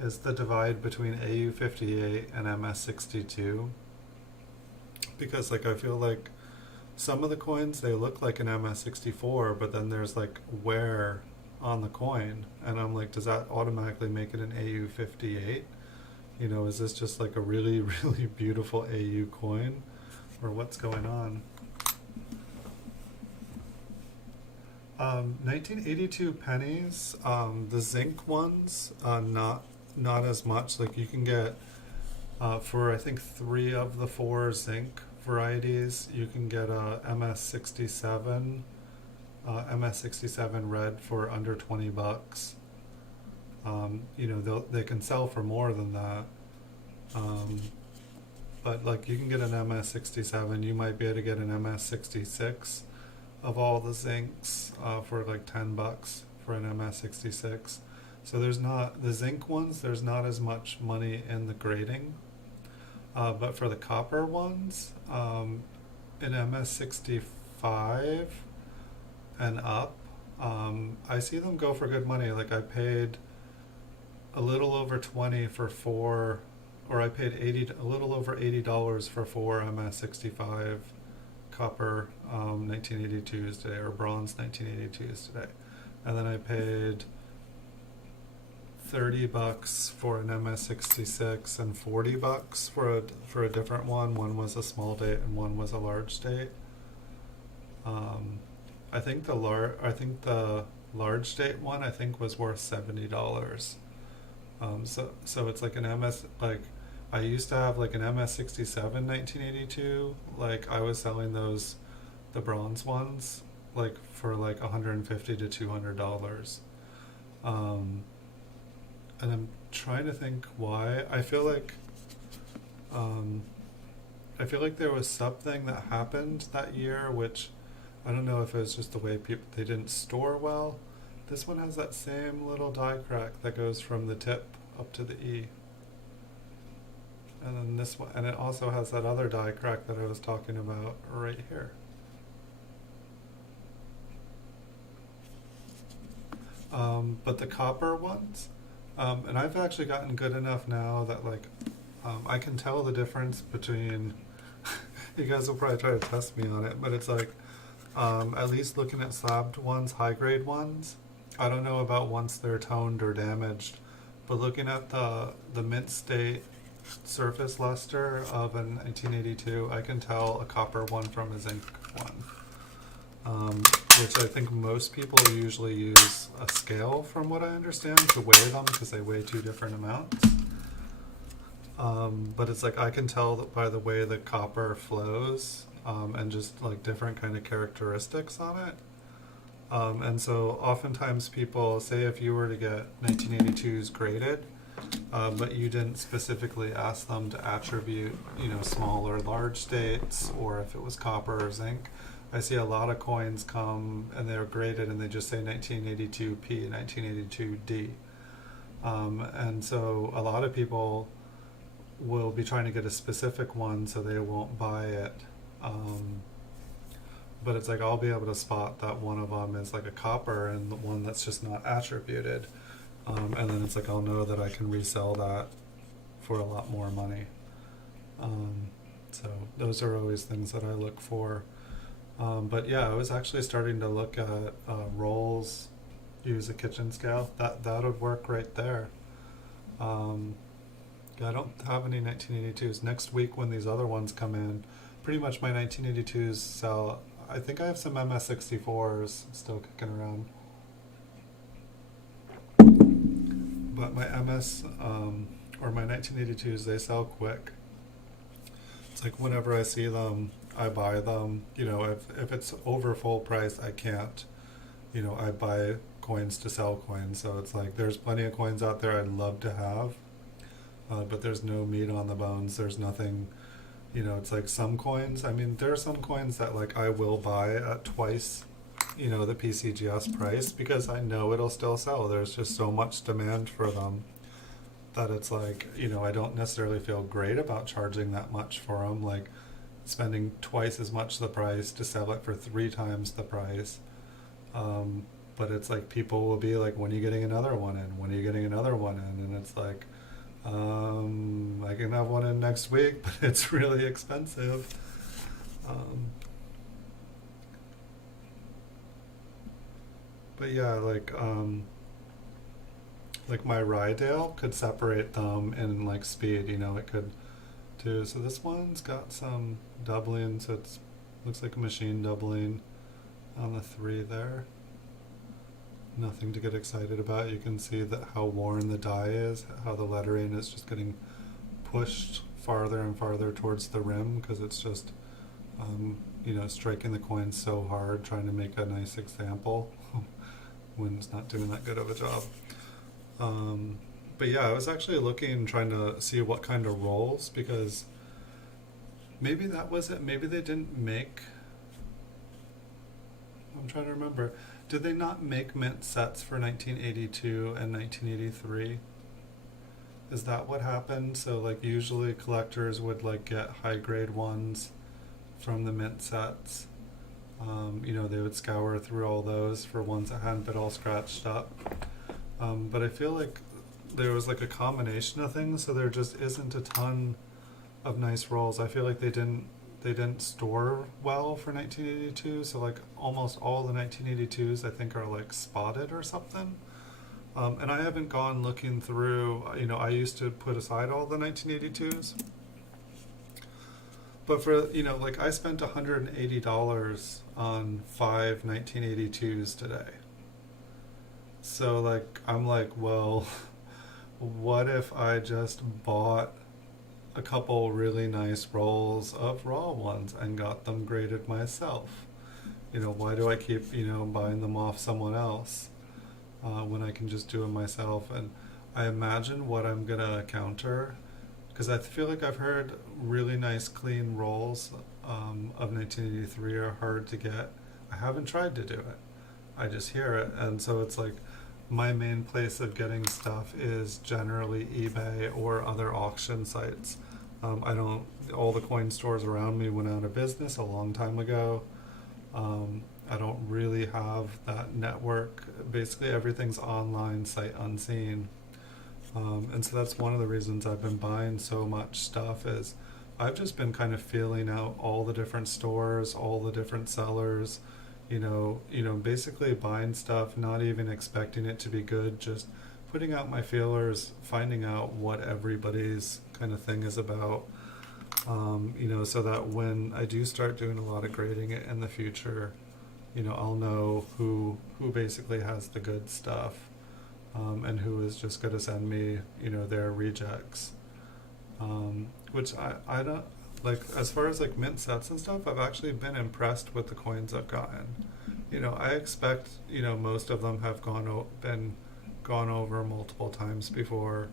is the divide between AU58 and MS62. Because, like, I feel like some of the coins, they look like an MS64, but then there's like wear on the coin, and I'm like, does that automatically make it an AU58? You know, is this just like a really, really beautiful AU coin? Or what's going on? 1982 pennies, the zinc ones, not as much. Like, you can get for I think 3 of the 4 zinc varieties, you can get a MS67 red for under 20 bucks. You know, they can sell for more than that. But like, you can get an MS67, you might be able to get an MS66 of all the zincs for like 10 bucks for an MS66. So there's not, the zinc ones, there's not as much money in the grading. But for the copper ones, in MS65 and up, I see them go for good money. Like, I paid a little over 20 for 4, or I paid a little over $80 for 4 MS65 copper 1982s today, or bronze 1982s today. And then I paid 30 bucks for an MS66 and 40 bucks for a different one. One was a small date and one was a large date. I think the large date one, I think, was worth $70. So it's like an MS, like, I used to have like an MS67 1982. Like, I was selling those, the bronze ones, like for like $150 to $200. And I'm trying to think why. I feel like there was something that happened that year, which I don't know if it was just the way they didn't store well, This one has that same little die crack that goes from the tip up to the E. And then this one, and it also has that other die crack that I was talking about right here. But the copper ones, and I've actually gotten good enough now that like I can tell the difference between you guys will probably try to test me on it, but it's like at least looking at slabbed ones, high grade ones, I don't know about once they're toned or damaged, but looking at the mint state surface luster of a 1982, I can tell a copper one from a zinc one. Which I think most people usually use a scale, from what I understand, to weigh them because they weigh two different amounts. But it's like I can tell that by the way the copper flows and just like different kind of characteristics on it. And so oftentimes people say if you were to get 1982s graded, but you didn't specifically ask them to attribute, small or large states, or if it was copper or zinc. I see a lot of coins come and they're graded and they just say 1982P, 1982D. And so a lot of people will be trying to get a specific one so they won't buy it. But it's like I'll be able to spot that one of them is like a copper and the one that's just not attributed. And then it's like I'll know that I can resell that for a lot more money. So those are always things that I look for. But yeah, I was actually starting to look at rolls, use a kitchen scale. That would work right there. I don't have any 1982s. Next week when these other ones come in, pretty much my 1982s sell. I think I have some MS64s still kicking around. But my MS or my 1982s, they sell quick. It's like whenever I see them, I buy them. If it's over full price, I can't. I buy coins to sell coins. So it's like there's plenty of coins out there I'd love to have, but there's no meat on the bones. There's nothing. It's like some coins. I mean, there are some coins that like I will buy at twice, the PCGS price because I know it'll still sell. There's just so much demand for them that it's like, I don't necessarily feel great about charging that much for them. Like spending twice as much the price to sell it for 3 times the price. But it's like people will be like, when are you getting another one in? When are you getting another one in? And it's like, I can have one in next week, but it's really expensive. But yeah, like my Rydale could separate them in like speed, it could do. So this one's got some doubling, so it looks like a machine doubling on the 3 there. Nothing to get excited about. You can see that how worn the die is, how the lettering is just getting pushed farther and farther towards the rim because it's just striking the coin so hard trying to make a nice example when it's not doing that good of a job. But yeah, I was actually trying to see what kind of rolls, because maybe that was it. Maybe they didn't make, I'm trying to remember, did they not make mint sets for 1982 and 1983? Is that what happened? So like usually collectors would like get high grade ones from the mint sets. They would scour through all those for ones that hadn't been all scratched up. But I feel like there was like a combination of things, so there just isn't a ton of nice rolls. I feel like they didn't store well for 1982, so like almost all the 1982s I think are like spotted or something. And I haven't gone looking through, I used to put aside all the 1982s. But for, like I spent $180 on 5 1982s today. So like, I'm like, well, what if I just bought a couple really nice rolls of raw ones and got them graded myself? Why do I keep, buying them off someone else when I can just do it myself? And I imagine what I'm going to counter, because I feel like I've heard really nice clean rolls of 1983 are hard to get. I haven't tried to do it. I just hear it. And so it's like my main place of getting stuff is generally eBay or other auction sites. I don't, all the coin stores around me went out of business a long time ago. I don't really have that network. Basically, everything's online, sight unseen. And so that's one of the reasons I've been buying so much stuff is I've just been kind of feeling out all the different stores, all the different sellers, basically buying stuff, not even expecting it to be good, just putting out my feelers, finding out what everybody's kind of thing is about, so that when I do start doing a lot of grading it in the future, I'll know who basically has the good stuff, and who is just going to send me, their rejects. Which I don't, like, as far as like mint sets and stuff, I've actually been impressed with the coins I've gotten. I expect, most of them have been gone over multiple times before.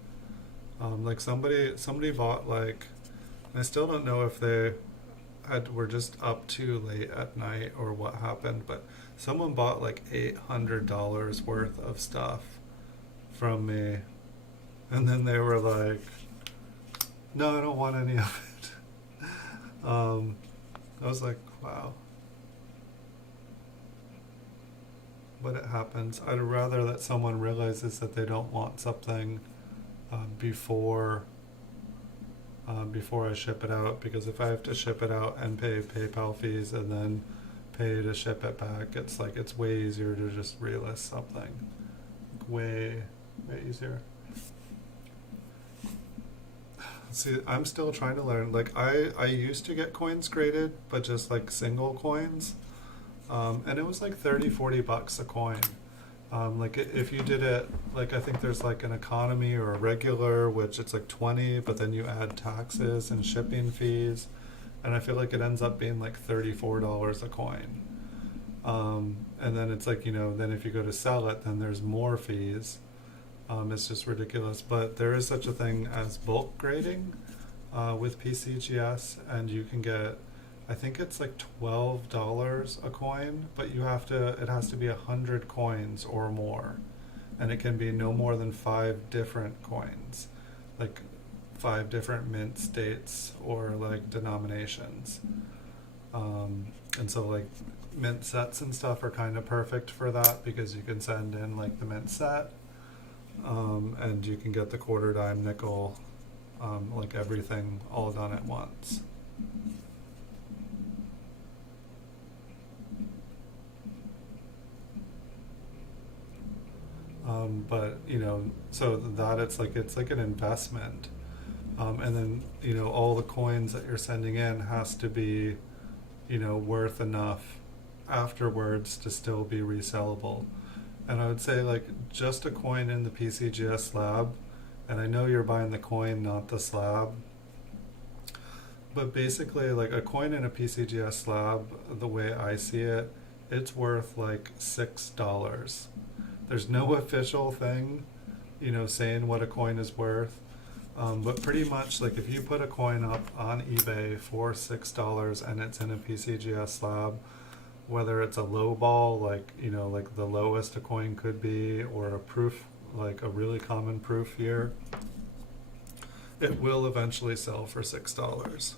Like somebody bought, like, I still don't know if they were just up too late at night or what happened, but someone bought like $800 worth of stuff from me, and then they were like, no, I don't want any of it. I was like, wow. But it happens. I'd rather that someone realizes that they don't want something before I ship it out, because if I have to ship it out and pay PayPal fees and then pay to ship it back, it's like it's way easier to just relist something. Way easier. See, I'm still trying to learn. Like I used to get coins graded, but just like single coins, and it was like $30-40 a coin. Like if you did it, like I think there's like an economy or a regular, which it's like 20, but then you add taxes and shipping fees, and I feel like it ends up being like $34 a coin. And then it's like, then if you go to sell it, then there's more fees. It's just ridiculous. But there is such a thing as bulk grading with PCGS, and you can get, I think it's like $12 a coin, but it has to be 100 coins or more, and it can be no more than 5 different coins, like 5 different mint states or like denominations. And so like mint sets and stuff are kind of perfect for that, because you can send in like the mint set, and you can get the quarter dime, nickel, like everything all done at once. But so that it's like an investment, and then all the coins that you're sending in has to be worth enough afterwards to still be resellable. And I would say like just a coin in the PCGS slab, and I know you're buying the coin, not the slab, but basically like a coin in a PCGS slab, the way I see it, it's worth like $6. There's no official thing, saying what a coin is worth. But pretty much like if you put a coin up on eBay for $6 and it's in a PCGS slab, whether it's a low ball, like, like the lowest a coin could be, or a proof, like a really common proof here, it will eventually sell for $6.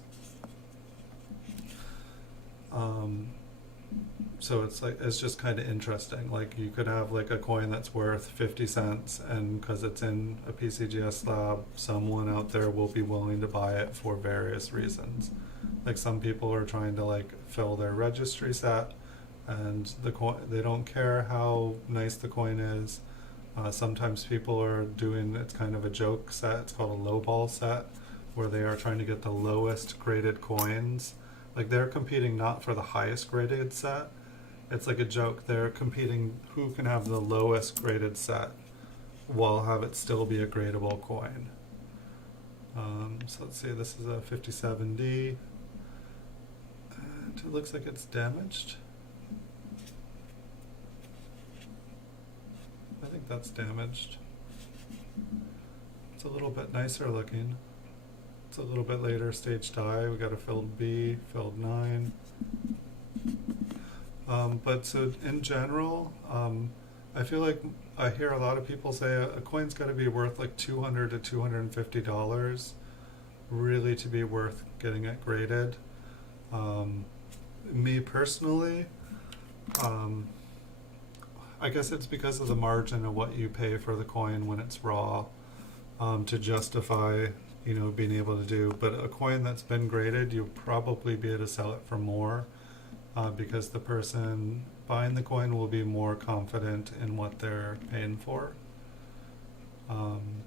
So it's just kind of interesting. Like you could have like a coin that's worth 50 cents, and because it's in a PCGS slab, someone out there will be willing to buy it for various reasons. Like some people are trying to like fill their registry set, and they don't care how nice the coin is. Sometimes people are doing, it's kind of a joke set, it's called a low ball set, where they are trying to get the lowest graded coins. Like they're competing not for the highest graded set. It's like a joke. They're competing who can have the lowest graded set while have it still be a gradable coin. So let's see, this is a 57D. And it looks like it's damaged. I think that's damaged. It's a little bit nicer looking. It's a little bit later stage die. We got a filled B, filled 9. But so in general, I feel like I hear a lot of people say a coin's got to be worth like $200 to $250 really to be worth getting it graded. Um, Me personally, um, I guess it's because of the margin of what you pay for the coin when it's raw, to justify, being able to do. But a coin that's been graded, you'll probably be able to sell it for more, because the person buying the coin will be more confident in what they're paying for. Um,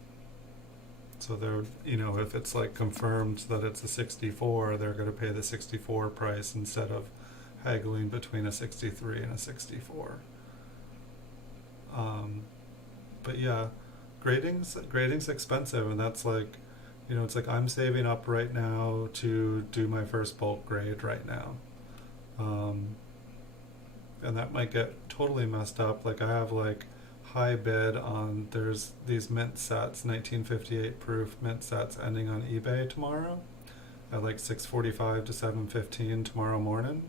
so they're, if it's like confirmed that it's a 64, they're going to pay the 64 price instead of haggling between a 63 and a 64. But yeah, grading's expensive, and that's like, it's like I'm saving up right now to do my first bulk grade right now. And that might get totally messed up. Like I have like high bid on, there's these mint sets, 1958 proof mint sets ending on eBay tomorrow at like 6:45 to 7:15 tomorrow morning.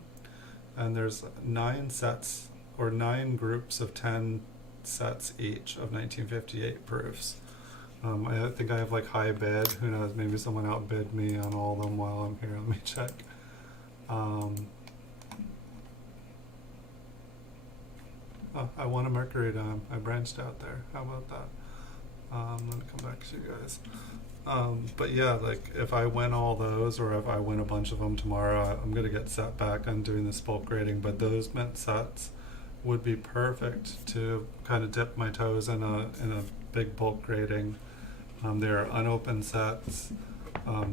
And there's 9 sets or 9 groups of 10 sets each of 1958 proofs. I think I have like high bid. Who knows? Maybe someone outbid me on all of them while I'm here. Let me check. Oh, I won a Mercury dime. I branched out there. How about that? Let me come back to you guys. But yeah, like if I win all those, or if I win a bunch of them tomorrow, I'm gonna get set back on doing this bulk grading. But those mint sets would be perfect to kind of dip my toes in a big bulk grading. They're unopened sets.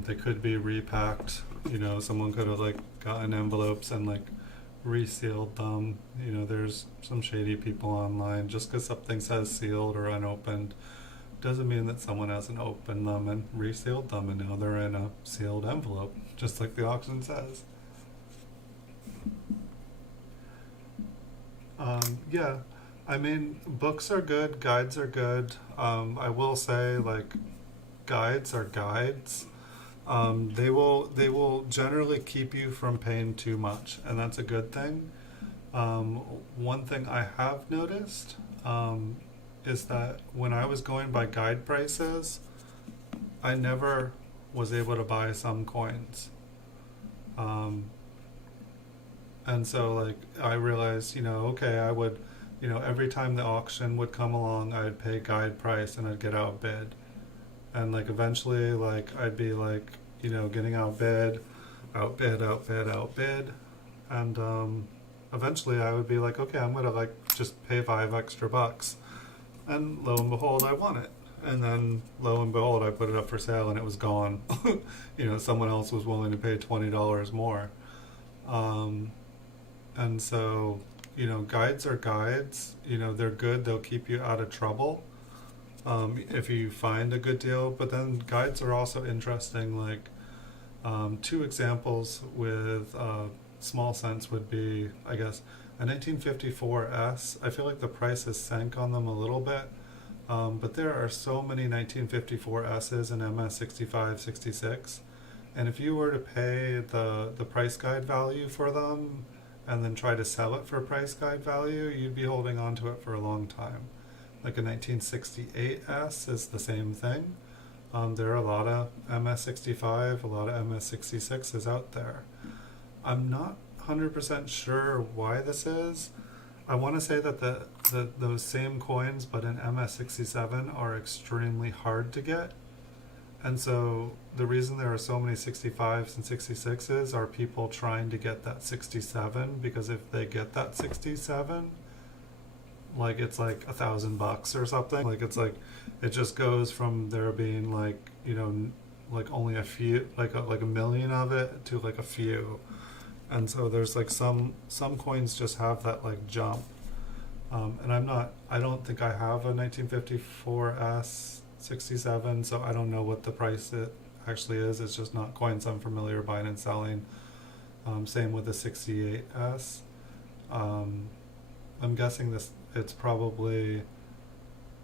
They could be repacked. Someone could have like gotten envelopes and like resealed them. There's some shady people online. Just because something says sealed or unopened doesn't mean that someone hasn't opened them and resealed them, and now they're in a sealed envelope, just like the auction says. Yeah, I mean, books are good, guides are good. I will say, like, guides are guides. They will generally keep you from paying too much, and that's a good thing. One thing I have noticed, is that when I was going by guide prices, I never was able to buy some coins. And so like I realized, okay, I would, every time the auction would come along, I'd pay guide price and I'd get outbid. And like eventually like I'd be like, getting outbid. And eventually I would be like, okay, I'm gonna like just pay $5 extra. And lo and behold, I won it. And then lo and behold, I put it up for sale and it was gone. Someone else was willing to pay $20 more. And so, guides are guides. They're good. They'll keep you out of trouble, if you find a good deal. But then guides are also interesting. Like, 2 examples with small sense would be, I guess, a 1954S. I feel like the price has sank on them a little bit, but there are so many 1954S's and MS 65, 66, and if you were to pay the price guide value for them and then try to sell it for price guide value, you'd be holding on to it for a long time. Like a 1968S is the same thing. There are a lot of MS 65, a lot of MS 66s out there. I'm not 100% sure why this is. I want to say that those same coins, but in MS67, are extremely hard to get. And so the reason there are so many 65s and 66s are people trying to get that 67, because if they get that 67, like it's like $1,000 or something. Like it's like, it just goes from there being like, like only a few, like a million of it to like a few. And so there's like some coins just have that like jump. And I don't think I have a 1954S 67, so I don't know what the price it actually is. It's just not coins I'm familiar buying and selling. Same with the 68S. I'm guessing it's probably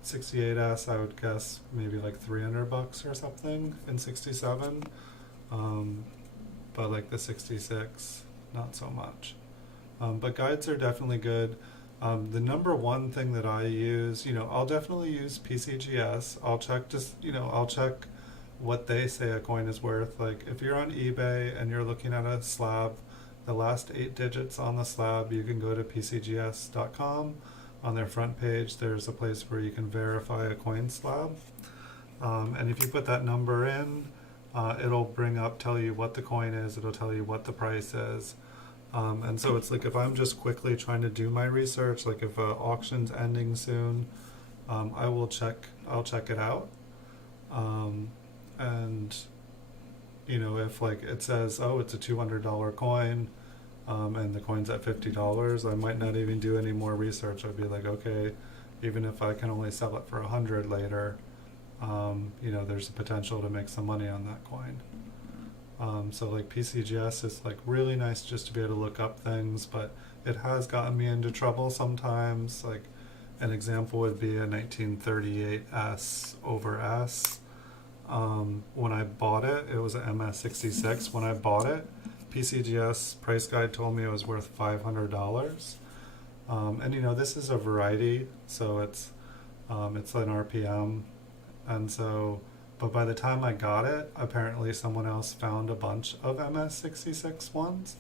68S, I would guess maybe like $300 or something in 67. But like the 66, not so much. But guides are definitely good. The number one thing that I use, I'll definitely use PCGS. I'll check what they say a coin is worth. Like if you're on eBay and you're looking at a slab, the last 8 digits on the slab, you can go to PCGS.com. On their front page, there's a place where you can verify a coin slab. And if you put that number in, it'll tell you what the coin is, it'll tell you what the price is. And so it's like if I'm just quickly trying to do my research, like if auction's ending soon, I'll check it out. And if like it says, oh, it's a $200 coin, and the coin's at $50, I might not even do any more research. I'd be like, okay, even if I can only sell it for 100 later, there's a potential to make some money on that coin. So like PCGS is like really nice just to be able to look up things, but it has gotten me into trouble sometimes. Like an example would be a 1938 S over S. When I bought it, it was an MS66. When I bought it, PCGS price guide told me it was worth $500. And this is a variety, so it's an RPM, and so. But by the time I got it, apparently someone else found a bunch of MS66 ones.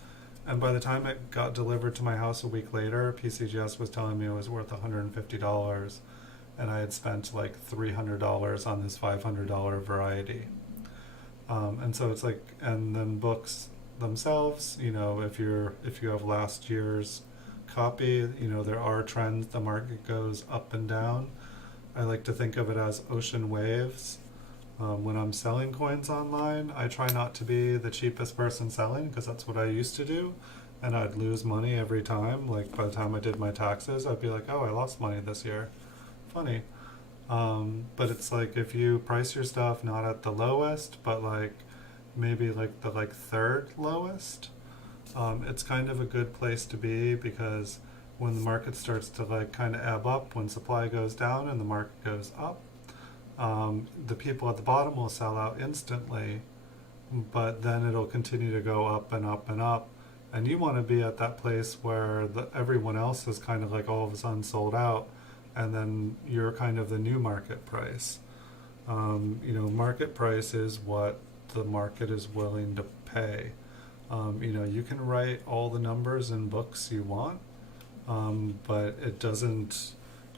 And by the time it got delivered to my house a week later, PCGS was telling me it was worth $150. And I had spent like $300 on this $500 variety. And so it's like, and then books themselves, if you have last year's copy, there are trends, the market goes up and down. I like to think of it as ocean waves. When I'm selling coins online, I try not to be the cheapest person selling, because that's what I used to do, and I'd lose money every time. Like by the time I did my taxes, I'd be like, oh, I lost money this year. Funny. But it's like if you price your stuff not at the lowest, but like maybe like the third lowest, it's kind of a good place to be, because when the market starts to like kind of ebb up, when supply goes down and the market goes up, the people at the bottom will sell out instantly, but then it'll continue to go up and up and up. And you want to be at that place where everyone else is kind of like all of a sudden sold out, and then you're kind of the new market price. Market price is what the market is willing to pay. You can write all the numbers in books you want, but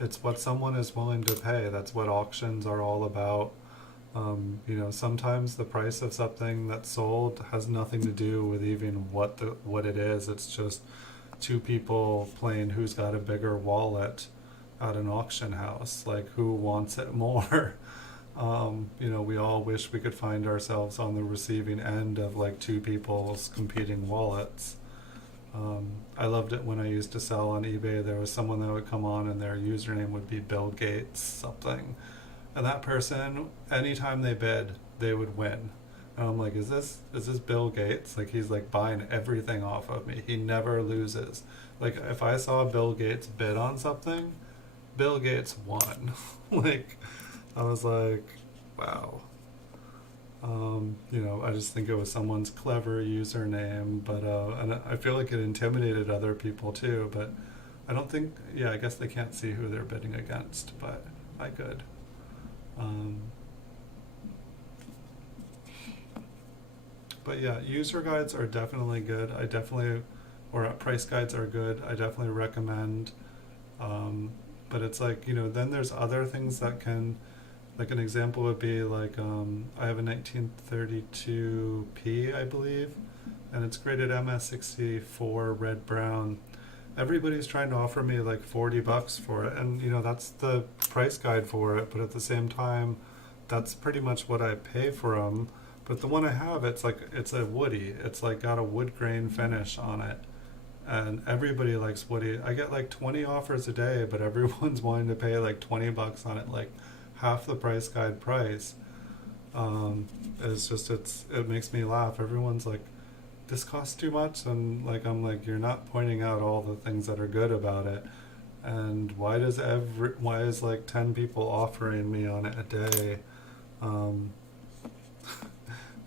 it's what someone is willing to pay. That's what auctions are all about. Sometimes the price of something that's sold has nothing to do with even what it is. It's just two people playing who's got a bigger wallet at an auction house, like who wants it more. We all wish we could find ourselves on the receiving end of like two people's competing wallets. I loved it when I used to sell on eBay. There was someone that would come on and their username would be Bill Gates something, and that person, anytime they bid, they would win. And I'm like, is this Bill Gates? Like, he's like buying everything off of me. He never loses. Like, if I saw Bill Gates bid on something, Bill Gates won. Like, I was like, wow. I just think it was someone's clever username, but and I feel like it intimidated other people too. But I don't think, I guess they can't see who they're bidding against, but I could. But yeah, user guides are definitely good. Or price guides are good. I definitely recommend. But it's like, then there's other things that can. Like an example would be like, I have a 1932P, I believe, and it's graded MS64 red brown. Everybody's trying to offer me like $40 for it, and that's the price guide for it. But at the same time, that's pretty much what I pay for them. But the one I have, it's a woody. It's like got a wood grain finish on it, and everybody likes woody. I get like 20 offers a day, but everyone's wanting to pay like $20 on it, like half the price guide price. It makes me laugh. Everyone's like, this costs too much, and like I'm like, you're not pointing out all the things that are good about it. And why is like 10 people offering me on it a day?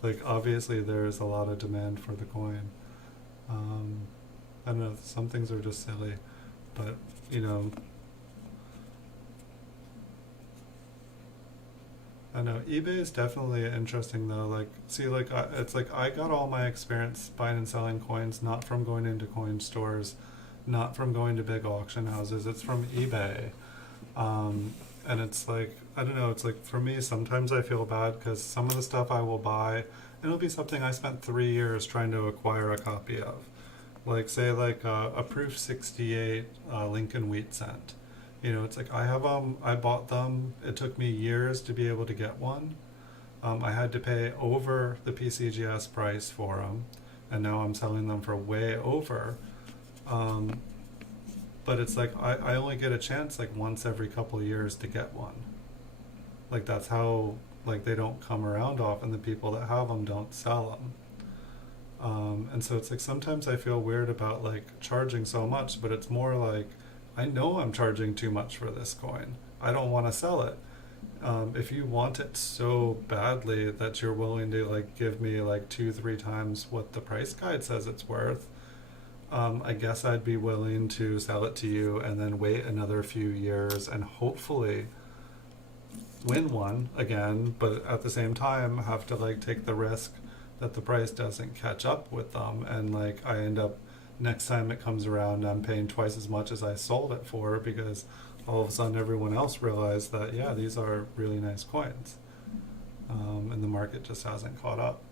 Like obviously there's a lot of demand for the coin. I don't know, some things are just silly, but you know, I know eBay is definitely interesting though. Like, see, like it's like I got all my experience buying and selling coins not from going into coin stores, not from going to big auction houses. It's from eBay, and it's like I don't know. It's like for me, sometimes I feel bad because some of the stuff I will buy, and it'll be something I spent 3 years trying to acquire a copy of. Like say like a Proof 68 Lincoln Wheat Cent. You know, it's like I bought them. It took me years to be able to get one. I had to pay over the PCGS price for them, and now I'm selling them for way over. Um, but it's like I only get a chance like once every couple of years to get one. Like that's how like they don't come around often. The people that have them don't sell them. And so it's like sometimes I feel weird about like charging so much, but it's more like I know I'm charging too much for this coin. I don't want to sell it. If you want it so badly that you're willing to like give me like 2-3 times what the price guide says it's worth, I guess I'd be willing to sell it to you and then wait another few years and hopefully win one again, but at the same time have to like take the risk that the price doesn't catch up with them, and like I end up next time it comes around I'm paying twice as much as I sold it for because all of a sudden everyone else realized that yeah, these are really nice coins, and the market just hasn't caught up.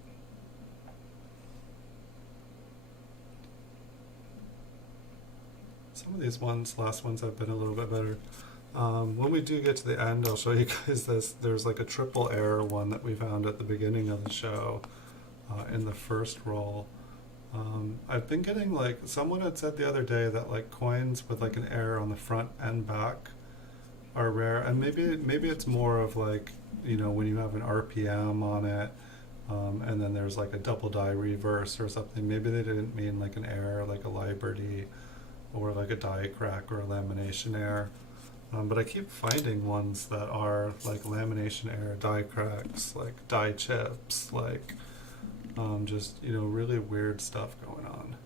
Some of these last ones have been a little bit better. When we do get to the end, I'll show you guys this. There's like a triple error one that we found at the beginning of the show in the first roll. I've been getting like, someone had said the other day that like coins with like an error on the front and back are rare, and maybe it's more of like, you know, when you have an RPM on it, and then there's like a double die reverse or something. Maybe they didn't mean like an error, like a Liberty or like a die crack or a lamination error. But I keep finding ones that are like lamination error, die cracks, like die chips, like just, you know, really weird stuff going on.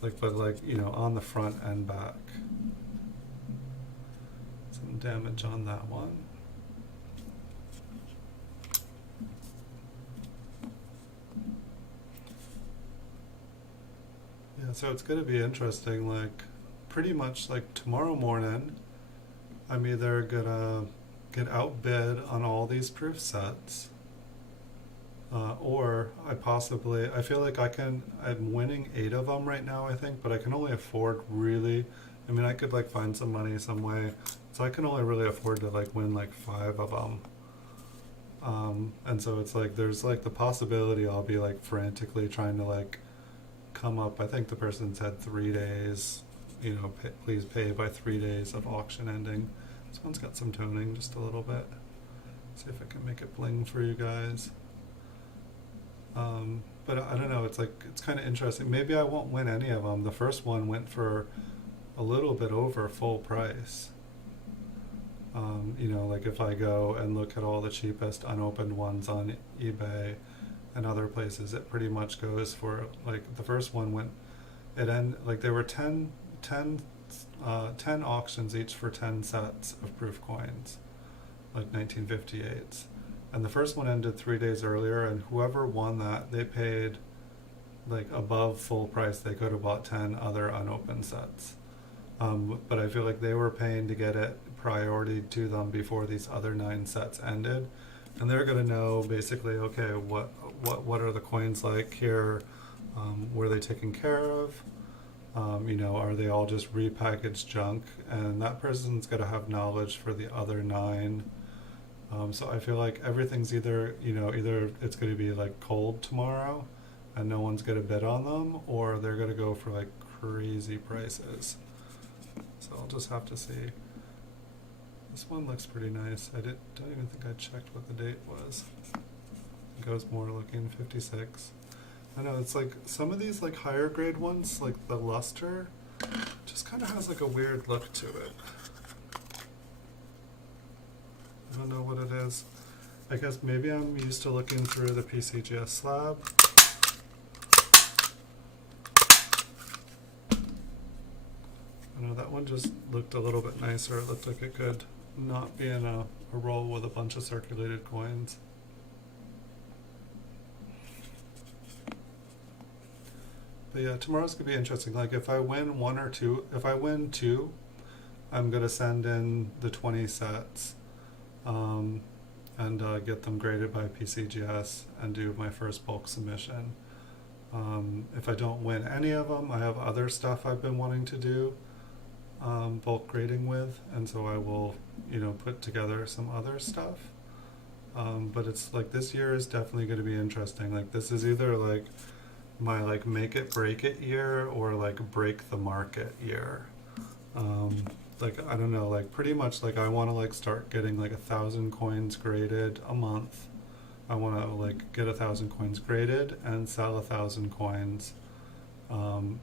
Like, but like, you know, on the front and back. Some damage on that one. Yeah, so it's going to be interesting, like, pretty much like tomorrow morning, I'm either gonna get outbid on all these proof sets, or I feel like I'm winning 8 of them right now, I think, but I can only afford really, I mean, I could like find some money some way, so I can only really afford to like win like 5 of them. And so it's like, there's like the possibility I'll be like frantically trying to like come up, I think the person said 3 days, you know, please pay by 3 days of auction ending. This one's got some toning, just a little bit. See if I can make it bling for you guys. But I don't know, it's like, it's kind of interesting. Maybe I won't win any of them. The first one went for a little bit over full price. You know, like if I go and look at all the cheapest unopened ones on eBay and other places, it pretty much goes for, like, the first one went, like there were 10 auctions each for 10 sets of proof coins, like 1958s. And the first one ended 3 days earlier, and whoever won that, they paid like above full price. They could have bought 10 other unopened sets. But I feel like they were paying to get it priority to them before these other 9 sets ended. And they're going to know basically, okay, what are the coins like here? Were they taken care of? You know, are they all just repackaged junk? And that person's got to have knowledge for the other 9. So I feel like everything's either it's going to be like cold tomorrow and no one's going to bid on them, or they're going to go for like crazy prices. So I'll just have to see. This one looks pretty nice. Don't even think I checked what the date was. It goes more looking 56. I know, it's like some of these like higher grade ones, like the luster, just kind of has like a weird look to it. I don't know what it is. I guess maybe I'm used to looking through the PCGS slab. one just looked a little bit nicer. It looked like it could not be in a roll with a bunch of circulated coins. But yeah, tomorrow's gonna be interesting. Like if I win one or two, if I win two, I'm gonna send in the 20 sets and get them graded by PCGS and do my first bulk submission. If I don't win any of them, I have other stuff I've been wanting to do bulk grading with, and so I will, put together some other stuff. But it's like this year is definitely going to be interesting. Like this is either like my like make it break it year or like break the market year. Like I don't know, like pretty much like I want to like start getting like 1,000 coins graded a month. I want to like get 1,000 coins graded and sell 1,000 coins,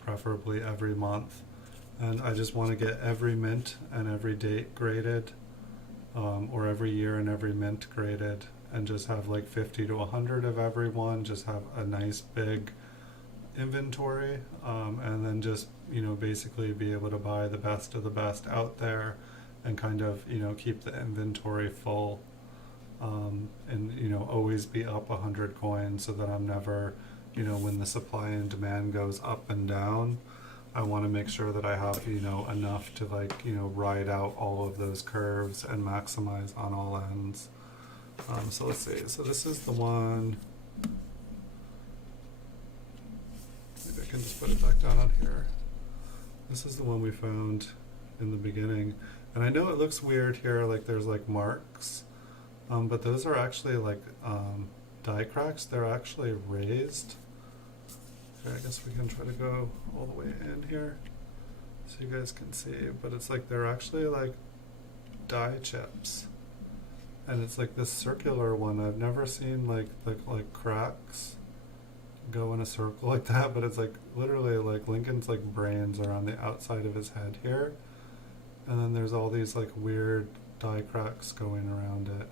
preferably every month. And I just want to get every mint and every date graded, or every year and every mint graded, and just have like 50 to 100 of every one. Just have a nice big inventory, and then just basically be able to buy the best of the best out there, and kind of keep the inventory full. And always be up 100 coins so that I'm never, when the supply and demand goes up and down, I want to make sure that I have, enough to like, ride out all of those curves and maximize on all ends. So let's see. So this is the one. Maybe I can just put it back down on here. This is the one we found in the beginning. And I know it looks weird here, like there's like marks. But those are actually like die cracks. They're actually raised. Okay, I guess we can try to go all the way in here so you guys can see. But it's like they're actually like die chips, and it's like this circular one. I've never seen like cracks go in a circle like that. But it's like literally like Lincoln's like brains are on the outside of his head here, and then there's all these like weird die cracks going around it.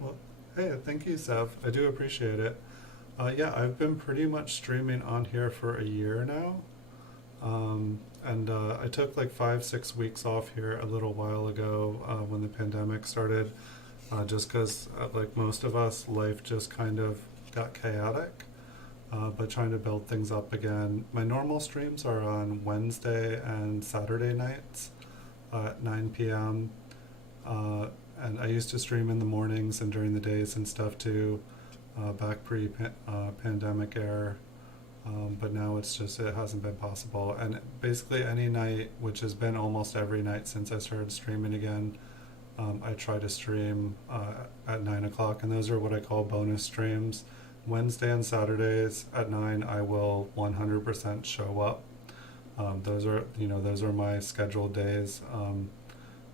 Well, hey, thank you, Sev. I do appreciate it. Yeah, I've been pretty much streaming on here for a year now. And I took like 5-6 weeks off here a little while ago when the pandemic started, just because, like most of us, life just kind of got chaotic. But trying to build things up again. My normal streams are on Wednesday and Saturday nights at 9 p.m. And I used to stream in the mornings and during the days and stuff too, back pre-pandemic era. But now it hasn't been possible. And basically any night, which has been almost every night since I started streaming again, I try to stream at 9 o'clock, and those are what I call bonus streams. Wednesday and Saturdays at 9, I will 100% show up. Those are my scheduled days.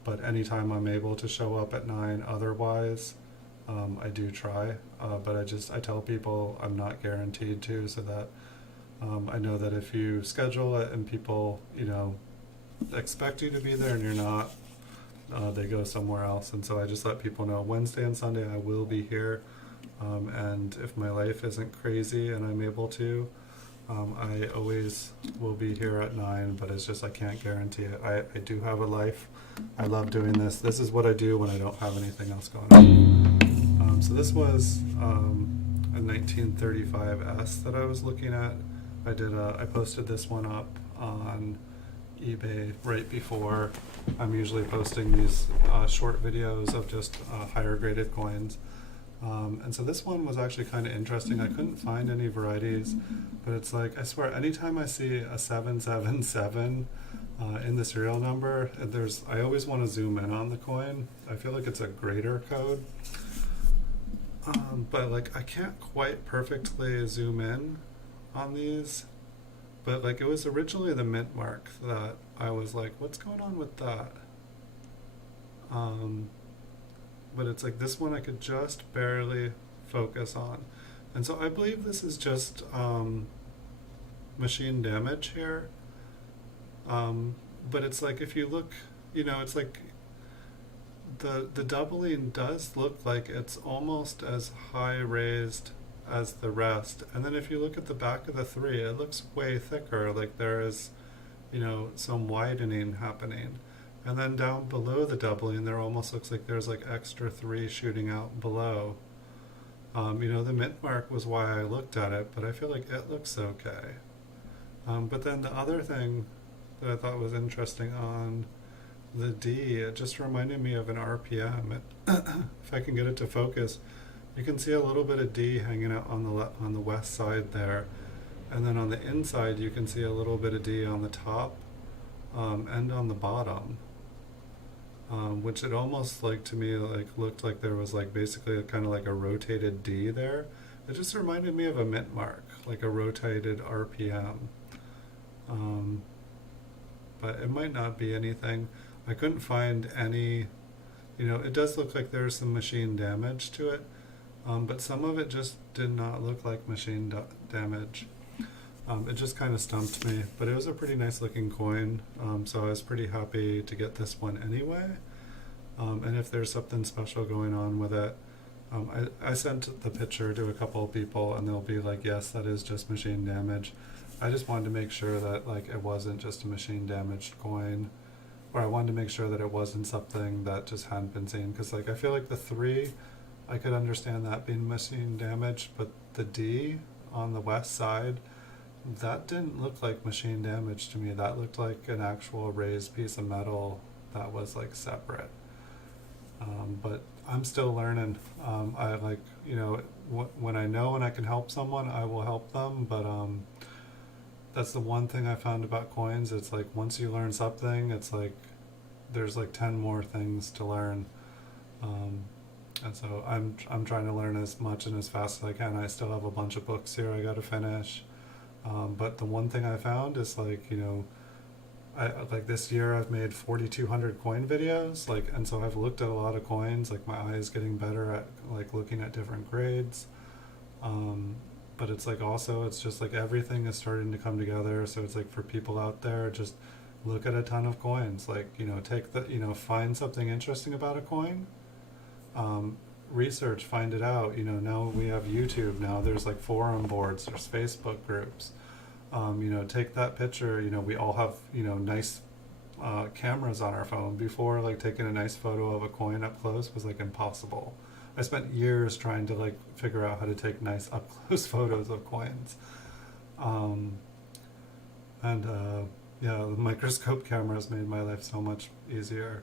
But anytime I'm able to show up at 9 otherwise, I do try. But I tell people I'm not guaranteed to, so that I know that if you schedule it and people, expect you to be there and you're not, they go somewhere else. And so I just let people know Wednesday and Sunday I will be here. And if my life isn't crazy and I'm able to, I always will be here at 9, but it's just I can't guarantee it. I do have a life. I love doing this. This is what I do when I don't have anything else going on. So this was a 1935S that I was looking at. I posted this one up on eBay right before. I'm usually posting these short videos of just higher graded coins. And so this one was actually kind of interesting. I couldn't find any varieties, but it's like, I swear, anytime I see a 777 in the serial number, I always want to zoom in on the coin. I feel like it's a grader code. But like, I can't quite perfectly zoom in on these. But like, it was originally the mint mark that I was like, what's going on with that? But it's like this one I could just barely focus on. And so I believe this is just machine damage here. But it's like, if you look, it's like the doubling does look like it's almost as high raised as the rest. And then if you look at the back of the 3, it looks way thicker, like there is, some widening happening. And then down below the doubling, there almost looks like there's like extra 3 shooting out below. The mint mark was why I looked at it, but I feel like it looks okay. But then the other thing that I thought was interesting on the D, it just reminded me of an RPM. If I can get it to focus, you can see a little bit of D hanging out on the west side there, and then on the inside you can see a little bit of D on the top and on the bottom, which it almost like to me like looked like there was like basically a kind of like a rotated D there. It just reminded me of a mint mark, like a rotated RPM. But it might not be anything. I couldn't find any, it does look like there's some machine damage to it, but some of it just did not look like machine damage. It just kind of stumped me, but it was a pretty nice looking coin, so I was pretty happy to get this one anyway. And if there's something special going on with it, I sent the picture to a couple of people and they'll be like, yes, that is just machine damage. I just wanted to make sure that like it wasn't just a machine damaged coin, or I wanted to make sure that it wasn't something that just hadn't been seen, because like I feel like the 3, I could understand that being machine damage, but the D on the west side, that didn't look like machine damage to me. That looked like an actual raised piece of metal that was like separate. But I'm still learning. I like, when I know and I can help someone, I will help them, but that's the one thing I found about coins. It's like once you learn something, it's like there's like 10 more things to learn. And so I'm trying to learn as much and as fast as I can. I still have a bunch of books here I got to finish. But the one thing I found is like, like this year I've made 4,200 coin videos, and so I've looked at a lot of coins, like my eye is getting better at like looking at different grades. But it's like also, it's just like everything is starting to come together. So it's like for people out there, just look at a ton of coins, take the, find something interesting about a coin, research, find it out. Now we have YouTube, now there's like forum boards, there's Facebook groups. Take that picture, we all have, nice cameras on our phone. Before, like taking a nice photo of a coin up close was like impossible. I spent years trying to like figure out how to take nice up close photos of coins. Yeah, the microscope cameras made my life so much easier.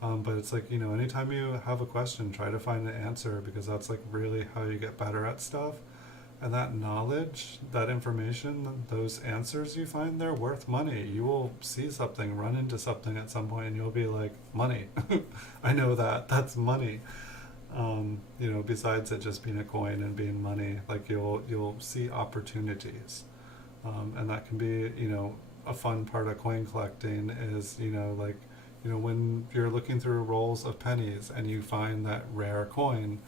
But it's like, anytime you have a question, try to find an answer, because that's like really how you get better at stuff. And that knowledge, that information, those answers you find, they're worth money. You will see something, run into something at some point, and you'll be like, money. I know that's money. Besides it just being a coin and being money, like you'll see opportunities. And that can be, a fun part of coin collecting is, when you're looking through rolls of pennies and you find that rare coin,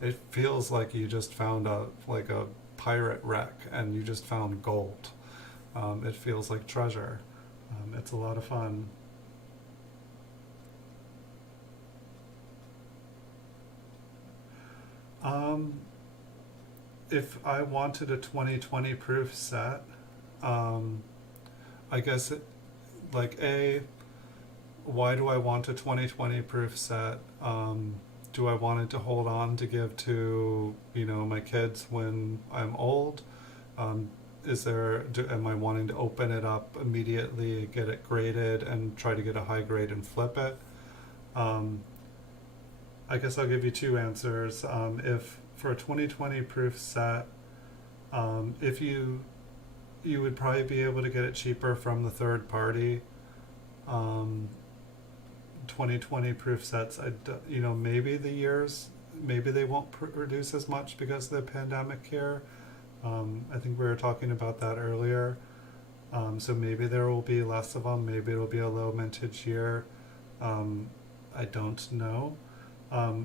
it feels like you just found a pirate wreck and you just found gold. It feels like treasure. It's a lot of fun. If I wanted a 2020 proof set, I guess why do I want a 2020 proof set? Do I want it to hold on to give to, my kids when I'm old? Am I wanting to open it up immediately, get it graded, and try to get a high grade and flip it? I guess I'll give you 2 answers. If for a 2020 proof set, if you would probably be able to get it cheaper from the third party. 2020 proof sets, maybe maybe they won't produce as much because of the pandemic here. I think we were talking about that earlier. So maybe there will be less of them. Maybe it'll be a low mintage year. I don't know.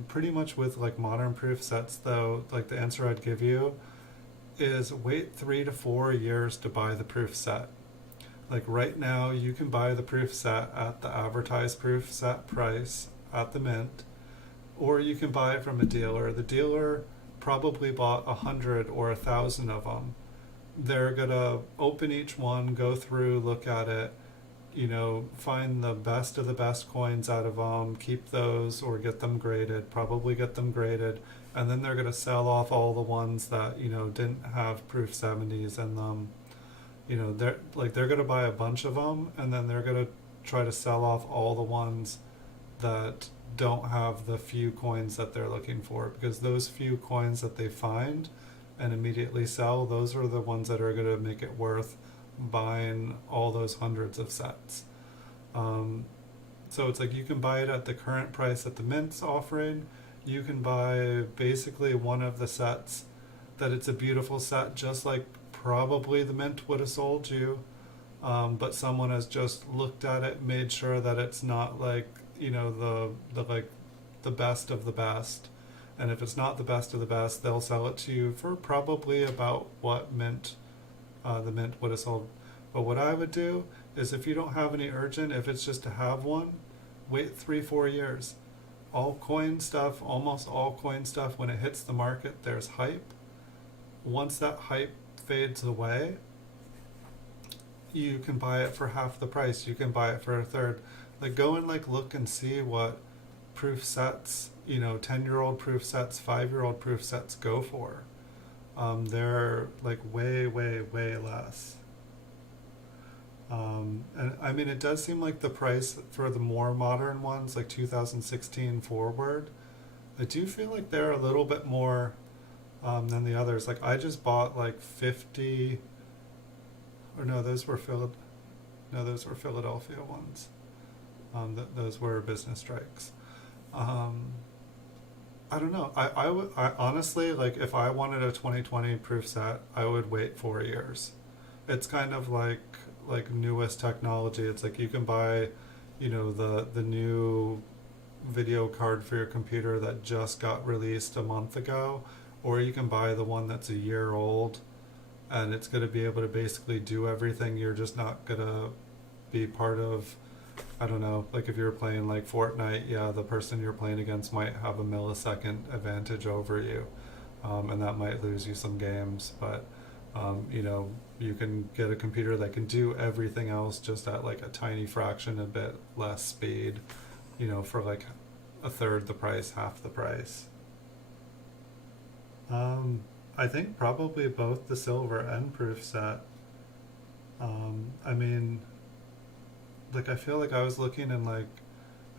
Pretty much with like modern proof sets though, like the answer I'd give you is wait 3 to 4 years to buy the proof set. Like right now, you can buy the proof set at the advertised proof set price at the mint, or you can buy it from a dealer. The dealer probably bought 100 or 1,000 of them. They're gonna open each one, go through, look at it, find the best of the best coins out of them, keep those or get them graded, probably get them graded, and then they're gonna sell off all the ones that, didn't have proof 70s in them. They're gonna buy a bunch of them, and then they're gonna try to sell off all the ones that don't have the few coins that they're looking for, because those few coins that they find and immediately sell, those are the ones that are going to make it worth buying all those hundreds of sets. So it's like you can buy it at the current price that the mint's offering. You can buy basically one of the sets that it's a beautiful set, just like probably the mint would have sold you, but someone has just looked at it, made sure that it's not like the best of the best. And if it's not the best of the best, they'll sell it to you for probably about what the mint would have sold. But what I would do is, if you don't have any urgent, if it's just to have one, wait 3-4 years. Almost all coin stuff, when it hits the market, there's hype. Once that hype fades away, you can buy it for half the price. You can buy it for a third. Like, go and look and see what proof sets, 10-year-old proof sets, 5-year-old proof sets go for. They're way, way, way less. And I mean, it does seem like the price for the more modern ones, like 2016 forward, I do feel like they're a little bit more than the others. Like, I just bought 50, or no, those were Philadelphia ones. Those were business strikes. I don't know. I honestly, if I wanted a 2020 proof set, I would wait 4 years. It's kind of like newest technology. It's like you can buy, the new video card for your computer that just got released a month ago, or you can buy the one that's a year old, and it's going to be able to basically do everything. You're just not going to be part of, I don't know, if you're playing Fortnite, yeah, the person you're playing against might have a millisecond advantage over you, and that might lose you some games, but you can get a computer that can do everything else just at a tiny fraction, a bit less speed, for a third the price, half the price. I think probably both the silver and proof set. I mean, I feel like I was looking, and I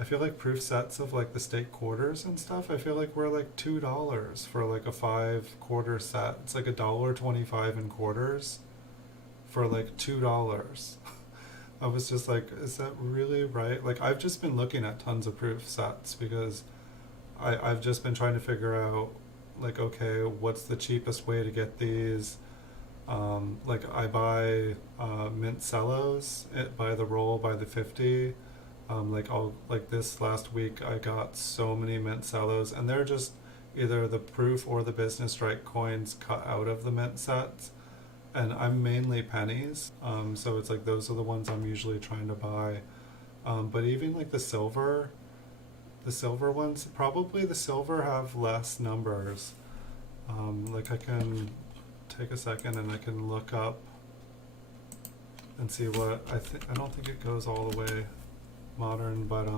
feel like proof sets of the state quarters and stuff, I feel like we're $2 for a 5-quarter set. It's $1.25 in quarters for $2. I was just is that really right? I've just been looking at tons of proof sets because I've just been trying to figure out okay, what's the cheapest way to get these? I buy mint cellos by the roll, by the 50. This last week I got so many mint cellos, and they're just either the proof or the business strike coins cut out of the mint sets, and I'm mainly pennies, so it's those are the ones I'm usually trying to buy. But even the silver ones, probably the silver have less numbers. I can take a second and I can look up and see what I don't think it goes all the way modern, but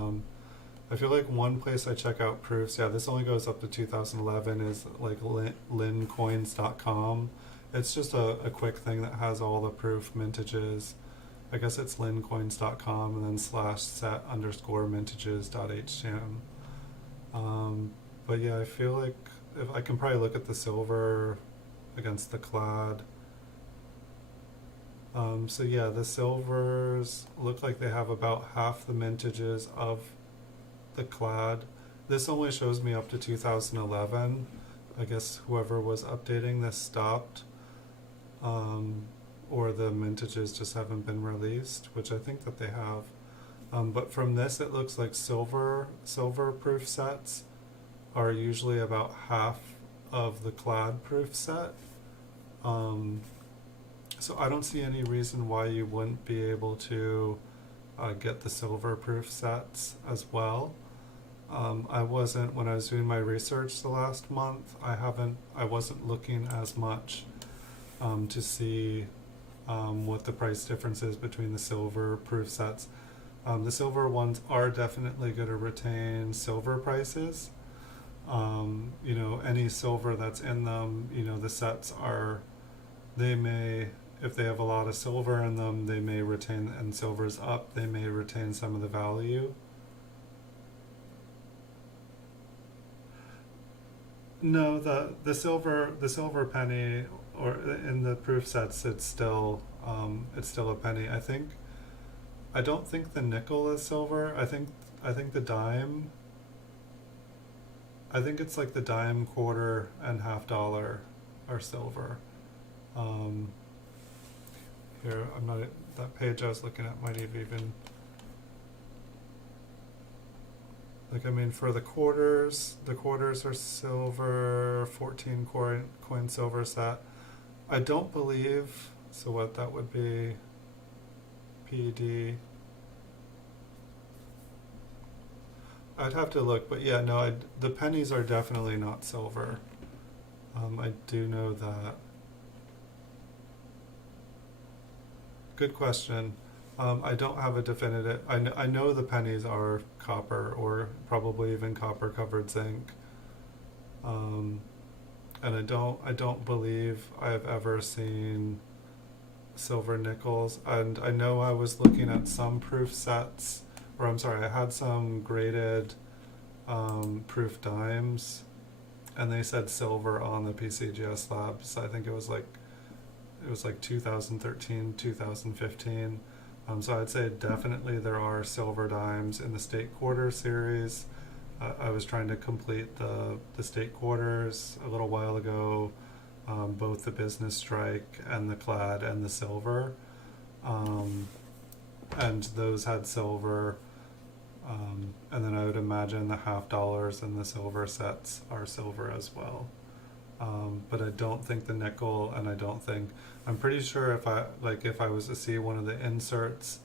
I feel one place I check out proofs, yeah, this only goes up to 2011, is lincoins.com. It's just a quick thing that has all the proof mintages. I guess it's lincoins.com and then /set_mintages.htm. But yeah, I feel if I can probably look at the silver against the clad. So yeah, the silvers look like they have about half the mintages of the clad. This only shows me up to 2011. I guess whoever was updating this stopped, or the mintages just haven't been released, which I think that they have. But from this, it looks like silver proof sets are usually about half of the clad proof set. So I don't see any reason why you wouldn't be able to get the silver proof sets as well. I wasn't, when I was doing my research the last month, I wasn't looking as much to see what the price difference is between the silver proof sets. The silver ones are definitely going to retain silver prices. Any silver that's in them, the sets are, they may, if they have a lot of silver in them, they may retain, and silver's up, they may retain some of the value. No, the silver penny, or in the proof sets, it's still a penny. I don't think the nickel is silver. I think the dime. I think it's like the dime, quarter, and half dollar are silver. Um, Here, I'm not, that page I was looking at might have even, like, I mean, for the quarters are silver, 14 coin silver set. I don't believe, so what that would be, PD. I'd have to look, but yeah, no, the pennies are definitely not silver. I do know that. Good question. I don't have a definitive. I know the pennies are copper, or probably even copper covered zinc. Um, and I don't believe I've ever seen silver nickels. And I know I was looking at some proof sets, or I'm sorry, I had some graded proof dimes, and they said silver on the PCGS labs. I think it was like 2013, 2015. So I'd say definitely there are silver dimes in the state quarter series. I was trying to complete the state quarters a little while ago, both the business strike and the clad and the silver. Um, and those had silver. And then I would imagine the half dollars and the silver sets are silver as well. But I don't think the nickel, and I'm pretty sure if I was to see one of the inserts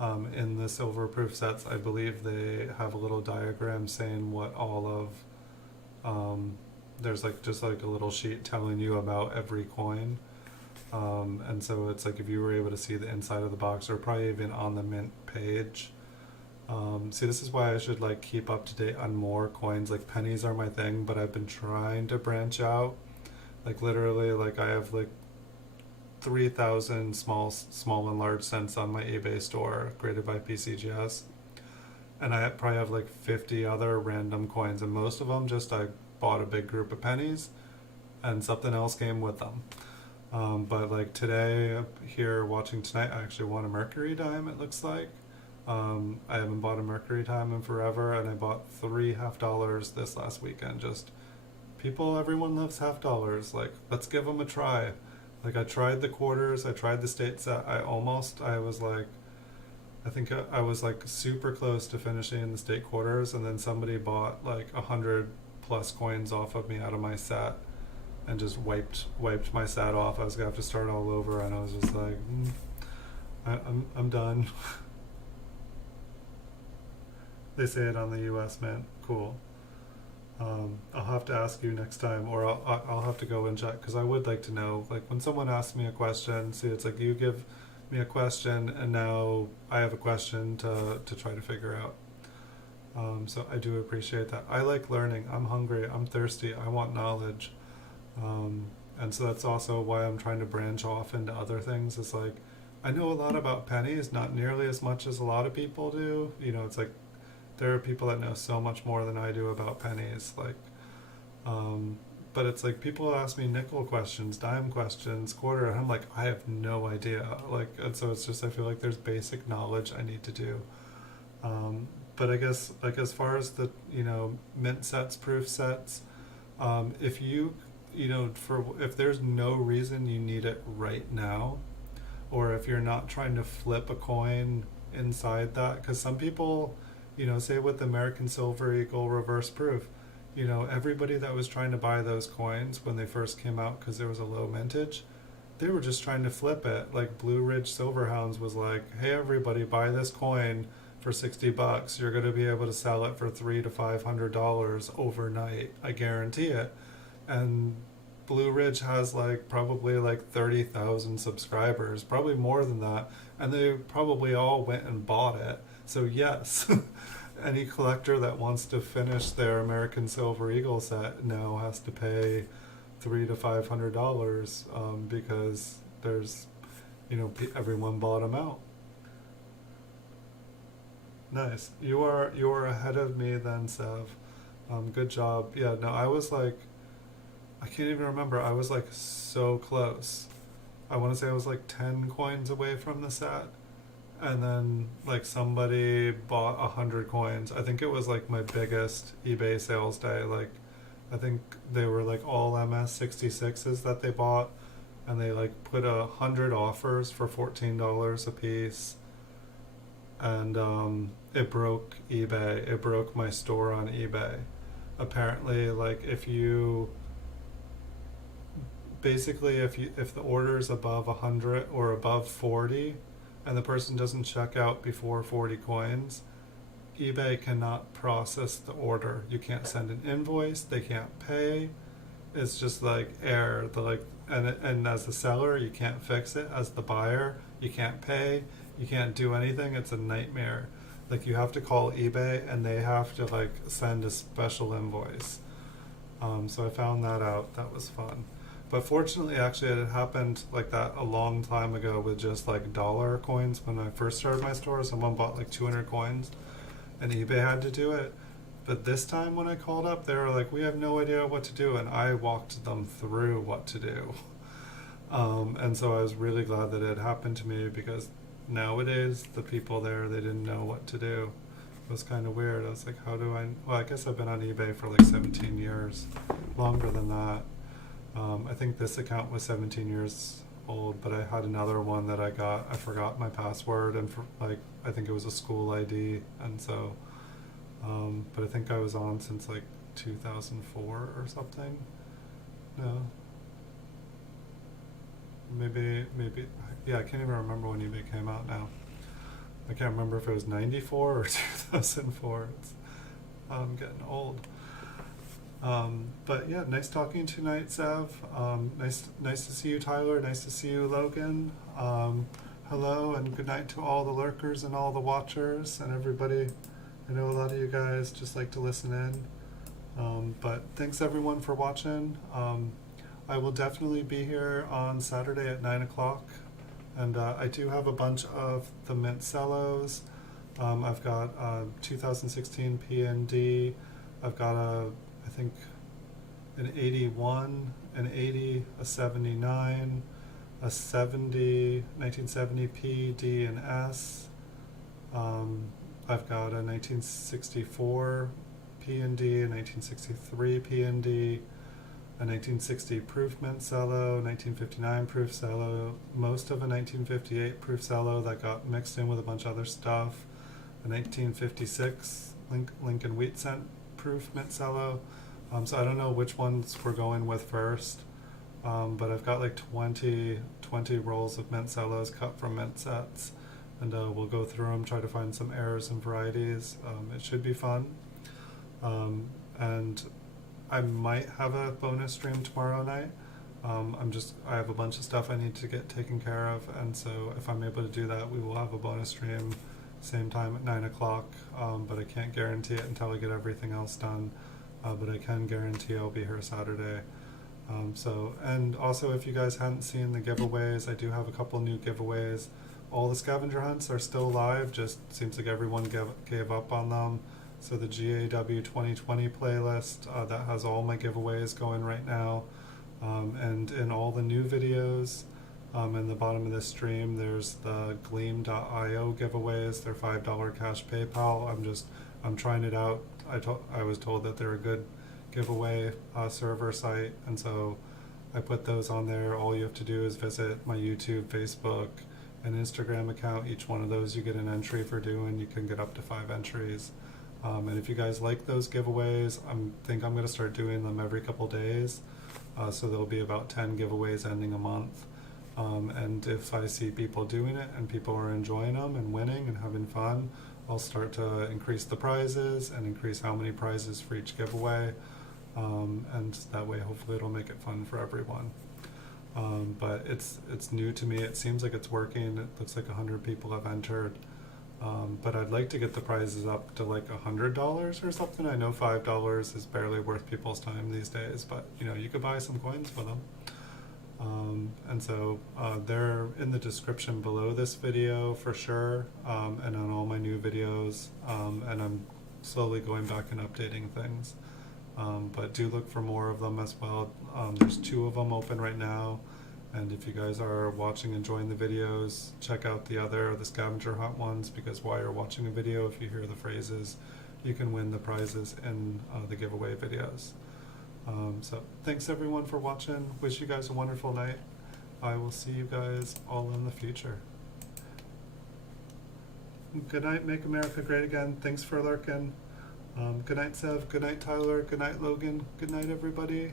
in the silver proof sets, I believe they have a little diagram saying what all there's just like a little sheet telling you about every coin. And so it's like if you were able to see the inside of the box, or probably even on the mint page. See, this is why I should keep up to date on more coins. Like pennies are my thing, but I've been trying to branch out. Literally, I have 3,000 small and large cents on my eBay store, graded by PCGS, and I probably have 50 other random coins, and most of them I bought a big group of pennies, and something else came with them. But today, here watching tonight, I actually won a Mercury dime. It looks like. I haven't bought a Mercury dime in forever, and I bought 3 half dollars this last weekend. Everyone loves half dollars. Let's give them a try. I tried the quarters, I tried the state set. I think I was super close to finishing in the state quarters, and then somebody bought 100+ coins off of me out of my set, and just wiped my set off. I was gonna have to start all over, and I was just I'm done. They say it on the U.S. Mint. Cool. I'll have to ask you next time, or I'll have to go and check, because I would like to know, when someone asks me a question, see, it's you give me a question, and now I have a question to try to figure out. So I do appreciate that. I like learning. I'm hungry. I'm thirsty. I want knowledge. And so that's also why I'm trying to branch off into other things. It's I know a lot about pennies, not nearly as much as a lot of people do. It's there are people that know so much more than I do about pennies. But it's people ask me nickel questions, dime questions, quarter, and I'm I have no idea. And so it's just, I feel there's basic knowledge I need to do. But I guess as far as the mint sets, proof sets, if if there's no reason you need it right now, or if you're not trying to flip a coin inside that, because some people, say with the American Silver Eagle reverse proof, everybody that was trying to buy those coins when they first came out, because there was a low mintage, they were just trying to flip it. Blue Ridge Silverhounds was hey, everybody, buy this coin for $60, you're going to be able to sell it for $300 to $500 overnight. I guarantee it. And Blue Ridge has like probably like 30,000 subscribers, probably more than that, and they probably all went and bought it. So yes, any collector that wants to finish their American Silver Eagle set now has to pay $300 to $500 because there's, everyone bought them out. Nice. You are ahead of me then, Sev. Good job. Yeah, no, I was like, I can't even remember. I was like so close. I want to say I was like 10 coins away from the set. And then like somebody bought 100 coins. I think it was like my biggest eBay sales day. Like I think they were like all MS66s that they bought. And they like put 100 offers for $14 a piece. And it broke eBay. It broke my store on eBay. Apparently, like if the order is above 100 or above 40 and the person doesn't check out before 40 coins, eBay cannot process the order. You can't send an invoice, they can't pay. It's just like error. And as the seller, you can't fix it. As the buyer, you can't pay, you can't do anything. It's a nightmare. Like you have to call eBay and they have to like send a special invoice. So I found that out. That was fun. But fortunately, actually, it had happened like that a long time ago with just like dollar coins. When I first started my store, someone bought like 200 coins and eBay had to do it. But this time when I called up, they were like, we have no idea what to do. And I walked them through what to do. And so I was really glad that it happened to me because nowadays, the people there, they didn't know what to do. It was kind of weird. I was like, well, I guess I've been on eBay for like 17 years, longer than that. I think this account was 17 years old, but I had another one that I forgot my password, and I think it was a school ID, and so, but I think I was on since like 2004 or something. No. Maybe, yeah, I can't even remember when eBay came out now. I can't remember if it was 94 or 2004. I'm getting old. But yeah, nice talking tonight, Sev. Nice to see you, Tyler. Nice to see you, Logan. Hello and good night to all the lurkers and all the watchers and everybody. I know a lot of you guys just like to listen in. But thanks everyone for watching. I will definitely be here on Saturday at 9 o'clock. And I do have a bunch of the mint cellos. I've got 2016 PND. I've got I think an 81, an 80, a 79, a 70, 1970 P, D, and S. I've got a 1964 P and D, a 1963 P and D, a 1960 proof mint cello, 1959 proof cello, most of a 1958 proof cello that got mixed in with a bunch of other stuff, a 1956 Lincoln Wheat Cent proof mint cello. So I don't know which ones we're going with first, but I've got like 20 rolls of mint cellos cut from mint sets, and we'll go through them, try to find some errors and varieties. It should be fun. And I might have a bonus stream tomorrow night. I have a bunch of stuff I need to get taken care of, and so if I'm able to do that, we will have a bonus stream same time at 9 o'clock, but I can't guarantee it until I get everything else done, but I can guarantee I'll be here Saturday. And also, if you guys hadn't seen the giveaways, I do have a couple new giveaways. All the scavenger hunts are still live, just seems like everyone gave up on them. So the GAW 2020 playlist, that has all my giveaways going right now. And in all the new videos, in the bottom of this stream, there's the Gleam.io giveaways. They're $5 cash PayPal. I'm trying it out. I was told that they're a good giveaway server site, and so I put those on there. All you have to do is visit my YouTube, Facebook, and Instagram account. Each one of those you get an entry for doing. You can get up to 5 entries. And if you guys like those giveaways, I think I'm going to start doing them every couple days. So there'll be about 10 giveaways ending a month. And if I see people doing it and people are enjoying them and winning and having fun, I'll start to increase the prizes and increase how many prizes for each giveaway, and that way hopefully it'll make it fun for everyone. But it's new to me. It seems like it's working. It looks like 100 people have entered. But I'd like to get the prizes up to like $100 or something. I know $5 is barely worth people's time these days, but you know, you could buy some coins with them. And so they're in the description below this video for sure, and on all my new videos, and I'm slowly going back and updating things. But do look for more of them as well. There's 2 of them open right now, and if you guys are watching, enjoying the videos, check out the scavenger hunt ones, because while you're watching a video, if you hear the phrases, you can win the prizes in the giveaway videos. So thanks everyone for watching. Wish you guys a wonderful night. I will see you guys all in the future. Good night, make America great again. Thanks for lurking. Good night, Sev. Good night, Tyler. Good night, Logan. Good night, everybody.